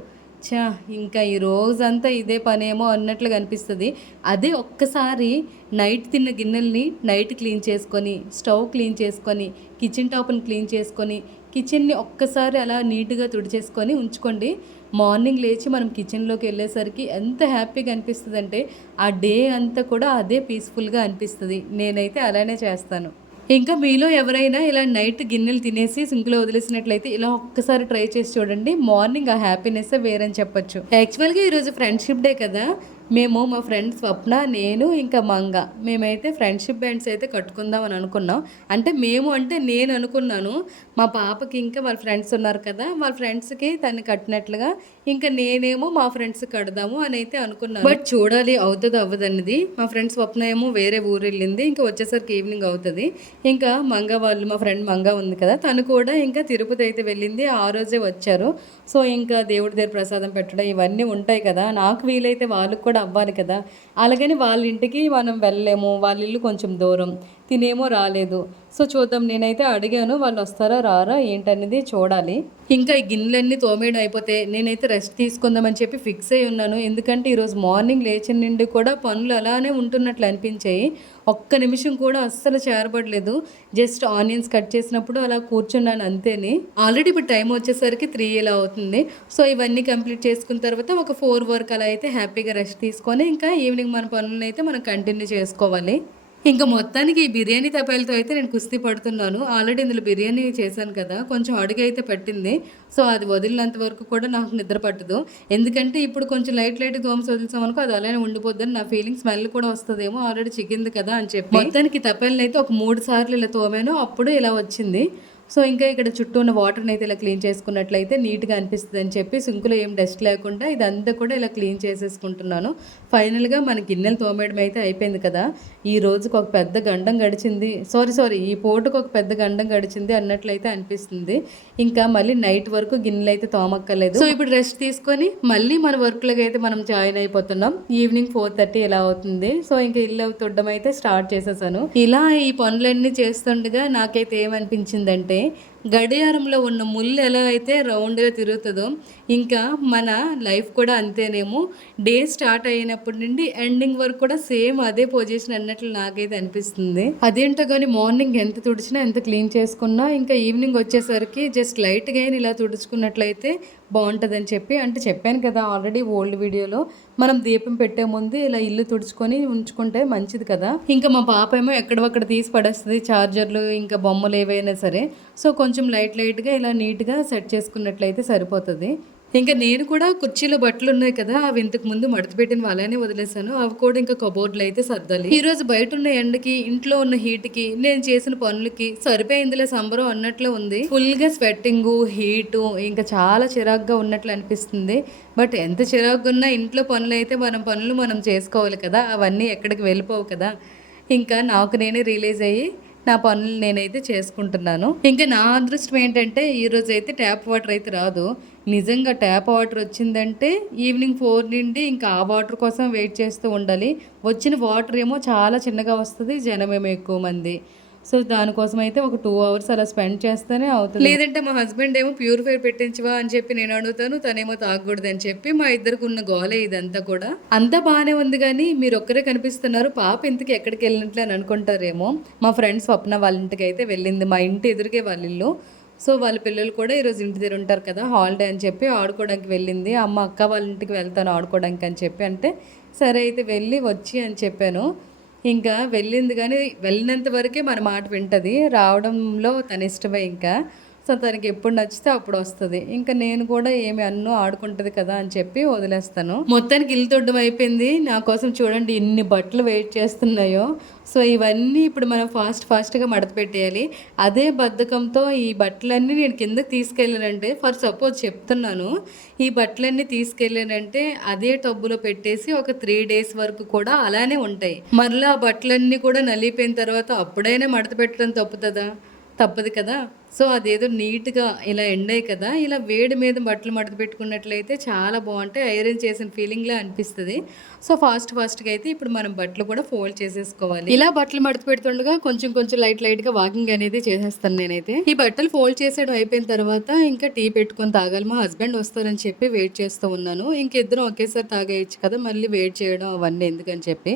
ఛా! ఇంకా ఈ రోజంతా ఇదే పనేమో అన్నట్లుగా అనిపిస్తది. అదే ఒక్కసారి నైట్ తిన్న గిన్నెల్ని నైట్ క్లీన్ చేసుకొని, స్టవ్ క్లీన్ చేసుకొని, కిచెన్ టాప్‌ని క్లీన్ చేసుకొని, కిచెన్‌ని ఒక్కసారి అలా నీట్‌గా తుడిచేసుకొని ఉంచుకోండి. మార్నింగ్ లేచి మనం కిచెన్‌లోకి వెళ్ళేసరికి ఎంత హ్యాపీగా అనిపిస్తదంటే, ఆ డే అంతా కూడా అదే పీస్‌ఫుల్‌గా అనిపిస్తది. నేనైతే అలానే చేస్తాను. ఇంకా మీలో ఎవరైనా ఇలా నైట్ గిన్నెలు తినేసి సింక్‌లో వదిలేసినట్లయితే ఇలా ఒక్కసారి ట్రై చేసి చూడండి. మార్నింగ్ ఆ హ్యాపీనెస్సే వేరని చెప్పొచ్చు. యాక్చువల్‌గా ఈరోజు ఫ్రెండ్‌షిప్ డే కదా! మేము మా ఫ్రెండ్ స్వప్న, నేను ఇంకా మంగ మేమైతే ఫ్రెండ్‌షిప్ బ్యాండ్స్ అయితే కట్టుకుందాం అని అనుకున్నాం. అంటే మేము అంటే నేను అనుకున్నాను. మా పాపకి ఇంకా వాళ్ళ ఫ్రెండ్స్ ఉన్నారు కదా! వాళ్ళ ఫ్రెండ్స్‌కి తను కట్టినట్లుగా ఇంకా నేనేమో మా ఫ్రెండ్స్‌కి కడదాము అని అయితే అనుకున్నాను. బట్ చూడాలి అవుతదో అవ్వదన్నది. మా ఫ్రెండ్ స్వప్న ఏమో వేరే ఊరెళ్ళింది. ఇంకా వచ్చేసరికి ఈవినింగ్ అవుతది. ఇంకా మంగ వాళ్ళు మా ఫ్రెండ్ మంగ ఉంది కదా! తను కూడా ఇంకా తిరుపతి అయితే వెళ్ళింది. ఆ రోజే వచ్చారు. సో, ఇంకా దేవుడి దగ్గర ప్రసాదం పెట్టడం ఇవన్నీ ఉంటాయి కదా! నాకు వీలైతే వాళ్ళకి కూడా అవ్వాలి కదా! అలాగని వాళ్ళ ఇంటికి మనం వెళ్ళలేము. వాళ్ళ ఇల్లు కొంచెం దూరం. తినేమో రాలేదు. సో, చూద్దాం నేనైతే అడిగాను. వాళ్ళు వస్తారా? రారా? ఏంటనేది చూడాలి. ఇంకా ఈ గిన్నెలన్నీ తోమేయడం అయిపోతే నేనైతే రెస్ట్ తీసుకుందామని చెప్పి ఫిక్స్ అయ్యి ఉన్నాను. ఎందుకంటే ఈరోజు మార్నింగ్ లేచిన నుండి కూడా పనులు అలానే ఉంటున్నట్లు అనిపించాయి. ఒక్క నిమిషం కూడా అస్సలు చేరబడలేదు. జస్ట్ ఆనియన్స్ కట్ చేసినప్పుడు అలా కూర్చున్నాను అంతేని. ఆల్రెడీ ఇప్పుడు టైం వచ్చేసరికి 3 ఇలా అవుతుంది. సో, ఇవన్నీ కంప్లీట్ చేసుకున్న తర్వాత ఒక 4 వరకు అలా అయితే హ్యాపీగా రెస్ట్ తీసుకొని ఇంకా ఈవినింగ్ మన పనులనైతే మనం కంటిన్యూ చేసుకోవాలి. ఇంక మొత్తానికి ఈ బిర్యానీ తపాయిలతో అయితే నేను కుస్తీ పడుతున్నాను. ఆల్రెడీ ఇందులో బిర్యానీ చేశాను కదా! కొంచెం అడుగైతే పట్టింది. సో, అది వదిలినంత వరకు కూడా నాకు నిద్ర పట్టదు. ఎందుకంటే ఇప్పుడు కొంచెం లైట్‌గా తోమేసి వదిలేసామనుకో అది అలానే ఉండిపోద్దని నా ఫీలింగ్. స్మెల్ కూడా వస్తదేమో ఆల్రెడీ చికింది కదా అని చెప్పి. మొత్తానికి తపాయిలనైతే ఒక 3 సార్లు ఇలా తోమాను. అప్పుడు ఇలా వచ్చింది. సో, ఇంకా ఇక్కడ చుట్టూ ఉన్న వాటర్‌ని అయితే ఇలా క్లీన్ చేసుకున్నట్లయితే నీట్‌గా అనిపిస్తదని చెప్పి సింక్‌లో ఏం డస్ట్ లేకుండా ఇదంతా కూడా ఇలా క్లీన్ చేసేసుకుంటున్నాను. ఫైనల్‌గా మన గిన్నెలు తోమేయడం అయితే అయిపోయింది కదా! ఈ రోజుకి ఒక పెద్ద గండం గడిచింది. సారీ ఈ పూటకు ఒక పెద్ద గండం గడిచింది అన్నట్లయితే అనిపిస్తుంది. ఇంకా మళ్ళీ నైట్ వరకు గిన్నెలైతే తోమక్కర్లేదు. సో, ఇప్పుడు రెస్ట్ తీసుకొని మళ్ళీ మన వర్క్‌లోకి అయితే మనం జాయిన్ అయిపోతున్నాం. ఈవినింగ్ 4:30 ఇలా అవుతుంది. సో, ఇంకా ఇల్లు తుడవడం అయితే స్టార్ట్ చేసేసాను. ఇలా ఈ పనులన్నీ చేస్తుండగా నాకైతే ఏమనిపించిందంటే గడియారంలో ఉన్న ముళ్ళు ఎలా అయితే రౌండ్‌గా తిరుగుతదో, ఇంకా మన లైఫ్ కూడా అంతేనేమో. డే స్టార్ట్ అయినప్పటి నుండి ఎండింగ్ వరకు కూడా సేమ్ అదే పొజిషన్ అన్నట్లు నాకైతే అనిపిస్తుంది. అదేంటో గాని మార్నింగ్ ఎంత తుడిచినా, ఎంత క్లీన్ చేసుకున్నా, ఇంకా ఈవినింగ్ వచ్చేసరికి జస్ట్ లైట్‌గా అయినా ఇలా తుడుచుకున్నట్లయితే బావుంటదని చెప్పి అంటే చెప్పాను కదా ఆల్రెడీ ఓల్డ్ వీడియోలో. మనం దీపం పెట్టే ముందు ఇలా ఇల్లు తుడుచుకొని ఉంచుకుంటే మంచిది కదా! ఇంకా మా పాప ఏమో ఎక్కడివక్కడ తీసి పడేస్తది చార్జర్లు, ఇంకా బొమ్మలు ఏవైనా సరే. సో, కొంచెం లైట్‌గా ఇలా నీట్‌గా సెట్ చేసుకున్నట్లయితే సరిపోతది. ఇంకా నేను కూడా కుర్చీలో బట్టలున్నాయి కదా! అవి ఇంతకు ముందు మడతపెట్టినవి అలానే వదిలేసాను. అవి కూడా ఇంకా కబోర్డ్‌లో అయితే సర్దాలి. ఈరోజు బయటున్న ఎండకి, ఇంట్లో ఉన్న హీట్‌కి, నేను చేసిన పనులకి సరిపోయిందిలే సంబరం అన్నట్లు ఉంది. ఫుల్‌గా స్వెట్టింగు, హీటు ఇంకా చాలా చిరాకుగా ఉన్నట్లు అనిపిస్తుంది. బట్ ఎంత చిరాకుగున్నా ఇంట్లో పనులైతే మన పనులు మనం చేసుకోవాలి కదా! అవన్నీ ఎక్కడికి వెళ్ళిపోవు కదా! ఇంకా నాకు నేనే రియలైజ్ అయ్యి నా పనులు నేనైతే చేసుకుంటున్నాను. ఇంకా నా అదృష్టం ఏంటంటే ఈరోజైతే ట్యాప్ వాటర్ అయితే రాదు. నిజంగా ట్యాప్ వాటర్ వచ్చిందంటే ఈవినింగ్ 4 నుండి ఇంకా ఆ వాటర్ కోసం వెయిట్ చేస్తూ ఉండాలి. వచ్చిన వాటర్ ఏమో చాలా చిన్నగా వస్తది. జనమేమో ఎక్కువ మంది. సో దానికోసం అయితే ఒక 2 అవర్స్ అలా స్పెండ్ చేస్తేనే అవుతుంది. లేదంటే మా హస్బెండ్ ఏమో ప్యూరిఫైర్ పెట్టించవా అని చెప్పి నేను అడుగుతాను, తనేమో తాగకూడదని చెప్పి మా ఇద్దరికి ఉన్న గోలే ఇదంతా కూడా. అంతా బాగానే ఉంది కానీ మీరు ఒక్కరే కనిపిస్తున్నారు, పాప ఇంతకి ఎక్కడికి వెళ్ళినట్లే అని అనుకుంటారేమో. మా ఫ్రెండ్ స్వప్న వాళ్ళ ఇంటికి అయితే వెళ్ళింది, మా ఇంటి ఎదురుగే వాళ్ళ ఇల్లు. సో వాళ్ళ పిల్లలు కూడా ఈరోజు ఇంటి దగ్గర ఉంటారు కదా, హాలిడే అని చెప్పి ఆడుకోవడానికి వెళ్ళింది. అమ్మ అక్క వాళ్ళ ఇంటికి వెళ్తాను ఆడుకోవడానికి అని చెప్పి అంటే సరే అయితే వెళ్ళి వచ్చి అని చెప్పాను. ఇంకా వెళ్ళింది కానీ వెళ్ళినంత వరకే మన మాట వింటది. రావడంలో తన ఇష్టమే ఇంకా. సో తనకి ఎప్పుడు నచ్చితే అప్పుడు వస్తది. ఇంకా నేను కూడా ఏమి అన్నో ఆడుకుంటది కదా అని చెప్పి వదిలేస్తాను. మొత్తానికి ఇల్లు తొడ్డం అయిపోయింది. నా కోసం చూడండి ఎన్ని బట్టలు వెయిట్ చేస్తున్నాయో. సో ఇవన్నీ ఇప్పుడు మనం ఫాస్ట్గా మడత పెట్టేయాలి. అదే బద్ధకంతో ఈ బట్టలన్నీ నేను కిందకి తీసుకెళ్ళానంటే, ఫర్ సపోజ్ చెప్తున్నాను, ఈ బట్టలన్నీ తీసుకెళ్ళానంటే అదే టబ్బులో పెట్టేసి ఒక 3 days వరకు కూడా అలానే ఉంటాయి. మరలా ఆ బట్టలన్నీ కూడా నలిగిపోయిన తర్వాత అప్పుడైనా మడత పెట్టడం తప్పదు కదా. సో అదేదో నీట్గా ఇలా ఎండాయి కదా, ఇలా వేడి మీద బట్టలు మడత పెట్టుకున్నట్లయితే చాలా బాగుంటాయి. ఐరన్ చేసిన ఫీలింగ్లా అనిపిస్తుంది. సో ఫాస్ట్గా అయితే ఇప్పుడు మనం బట్టలు కూడా ఫోల్డ్ చేసేసుకోవాలి. ఇలా బట్టలు మడత పెడుతుండగా కొంచెం లైట్గా వాకింగ్ అనేది చేసేస్తాను నేనైతే. ఈ బట్టలు ఫోల్డ్ చేసేయడం అయిపోయిన తర్వాత ఇంకా టీ పెట్టుకొని తాగాలి. మా హస్బెండ్ వస్తారని చెప్పి వెయిట్ చేస్తూ ఉన్నాను. ఇంకిద్దరం ఒకేసారి తాగేయచ్చు కదా, మళ్ళీ వెయిట్ చేయడం అవన్నీ ఎందుకని చెప్పి.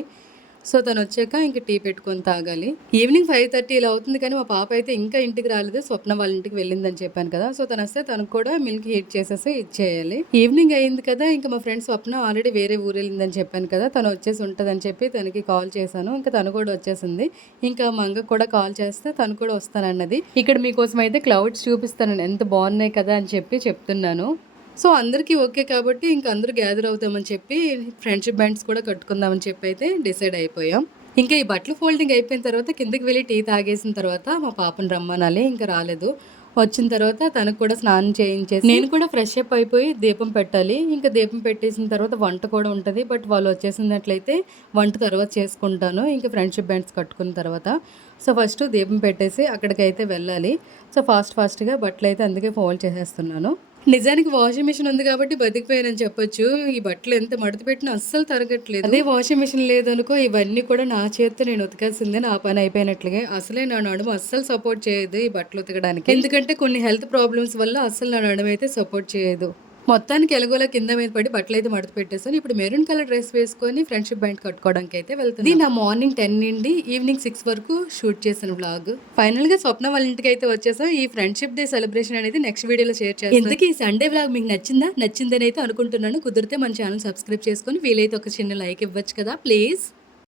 సో తను వచ్చాక ఇంక టీ పెట్టుకొని తాగాలి. ఈవినింగ్ 5:30 ఇలా అవుతుంది కానీ మా పాప అయితే ఇంకా ఇంటికి రాలేదు. స్వప్న వాళ్ళ ఇంటికి వెళ్ళిందని చెప్పాను కదా. సో తను వస్తే తనకు కూడా మిల్క్ హీట్ చేసేసి ఇచ్చేయాలి. ఈవినింగ్ అయింది కదా, ఇంకా మా ఫ్రెండ్ స్వప్న ఆల్రెడీ వేరే ఊరు వెళ్ళిందని చెప్పాను కదా, తను వచ్చేసి ఉంటుందని చెప్పి తనకి కాల్ చేశాను. ఇంకా తను కూడా వచ్చేసింది. ఇంకా మంగ కూడా కాల్ చేస్తే తను కూడా వస్తానన్నది. ఇక్కడ మీకోసం అయితే క్లౌడ్స్ చూపిస్తాను ఎంత బాగున్నాయి కదా అని చెప్పి చెప్తున్నాను. సో అందరికీ ఓకే కాబట్టి ఇంక అందరూ గ్యాదర్ అవుతామని చెప్పి ఫ్రెండ్షిప్ బ్యాండ్స్ కూడా కట్టుకుందామని చెప్పి అయితే డిసైడ్ అయిపోయాం. ఇంకా ఈ బట్టలు ఫోల్డింగ్ అయిపోయిన తర్వాత కిందకి వెళ్ళి టీ తాగేసిన తర్వాత మా పాపను రమ్మనాలి, ఇంకా రాలేదు. వచ్చిన తర్వాత తనకు కూడా స్నానం చేయించేసి నేను కూడా ఫ్రెష్ అప్ అయిపోయి దీపం పెట్టాలి. ఇంకా దీపం పెట్టేసిన తర్వాత వంట కూడా ఉంటుంది. బట్ వాళ్ళు వచ్చేసినట్లయితే వంట తర్వాత చేసుకుంటాను, ఇంకా ఫ్రెండ్షిప్ బ్యాండ్స్ కట్టుకున్న తర్వాత. సో ఫస్ట్ దీపం పెట్టేసి అక్కడికైతే వెళ్ళాలి. సో ఫాస్ట్గా బట్టలు అయితే అందుకే ఫోల్డ్ చేసేస్తున్నాను. నిజానికి వాషింగ్ మిషన్ ఉంది కాబట్టి బతికిపోయానని చెప్పొచ్చు. ఈ బట్టలు ఎంత మడత పెట్టినా అస్సలు తరగట్లేదు. అదే వాషింగ్ మిషన్ లేదనుకో ఇవన్నీ కూడా నా చేతితో నేను ఉతకాల్సిందే, నా పని అయిపోయినట్లుగా. అసలే నా నడుము అస్సలు సపోర్ట్ చేయదు ఈ బట్టలు ఉతకడానికి. ఎందుకంటే కొన్ని హెల్త్ ప్రాబ్లమ్స్ వల్ల అస్సలు నా నడుము అయితే సపోర్ట్ చేయదు. మొత్తానికి ఎలాగోలా కింద మీద పడి బట్టలు అయితే మడత పెట్టేసాను. ఇప్పుడు మెరూన్ కలర్ డ్రెస్ వేసుకొని ఫ్రెండ్షిప్ బ్యాండ్ కట్టుకోవడానికి అయితే వెళ్తుంది. నా మార్నింగ్ 10 నుండి ఈవినింగ్ 6 వరకు షూట్ చేసిన వ్లాగ్. ఫైనల్ గా స్వప్న వాళ్ళ ఇంటికి అయితే వచ్చేసాం. ఈ ఫ్రెండ్షిప్ డే సెలబ్రేషన్ అనేది నెక్స్ట్ వీడియోలో షేర్ చేస్తాను. ఇంతకీ ఈ సండే వ్లాగ్ మీకు నచ్చిందని అయితే అనుకుంటున్నాను. కుదిరితే మన ఛానల్ సబ్స్క్రైబ్ చేసుకొని వీలైతే ఒక చిన్న లైక్ ఇవ్వచ్చు కదా ప్లీజ్.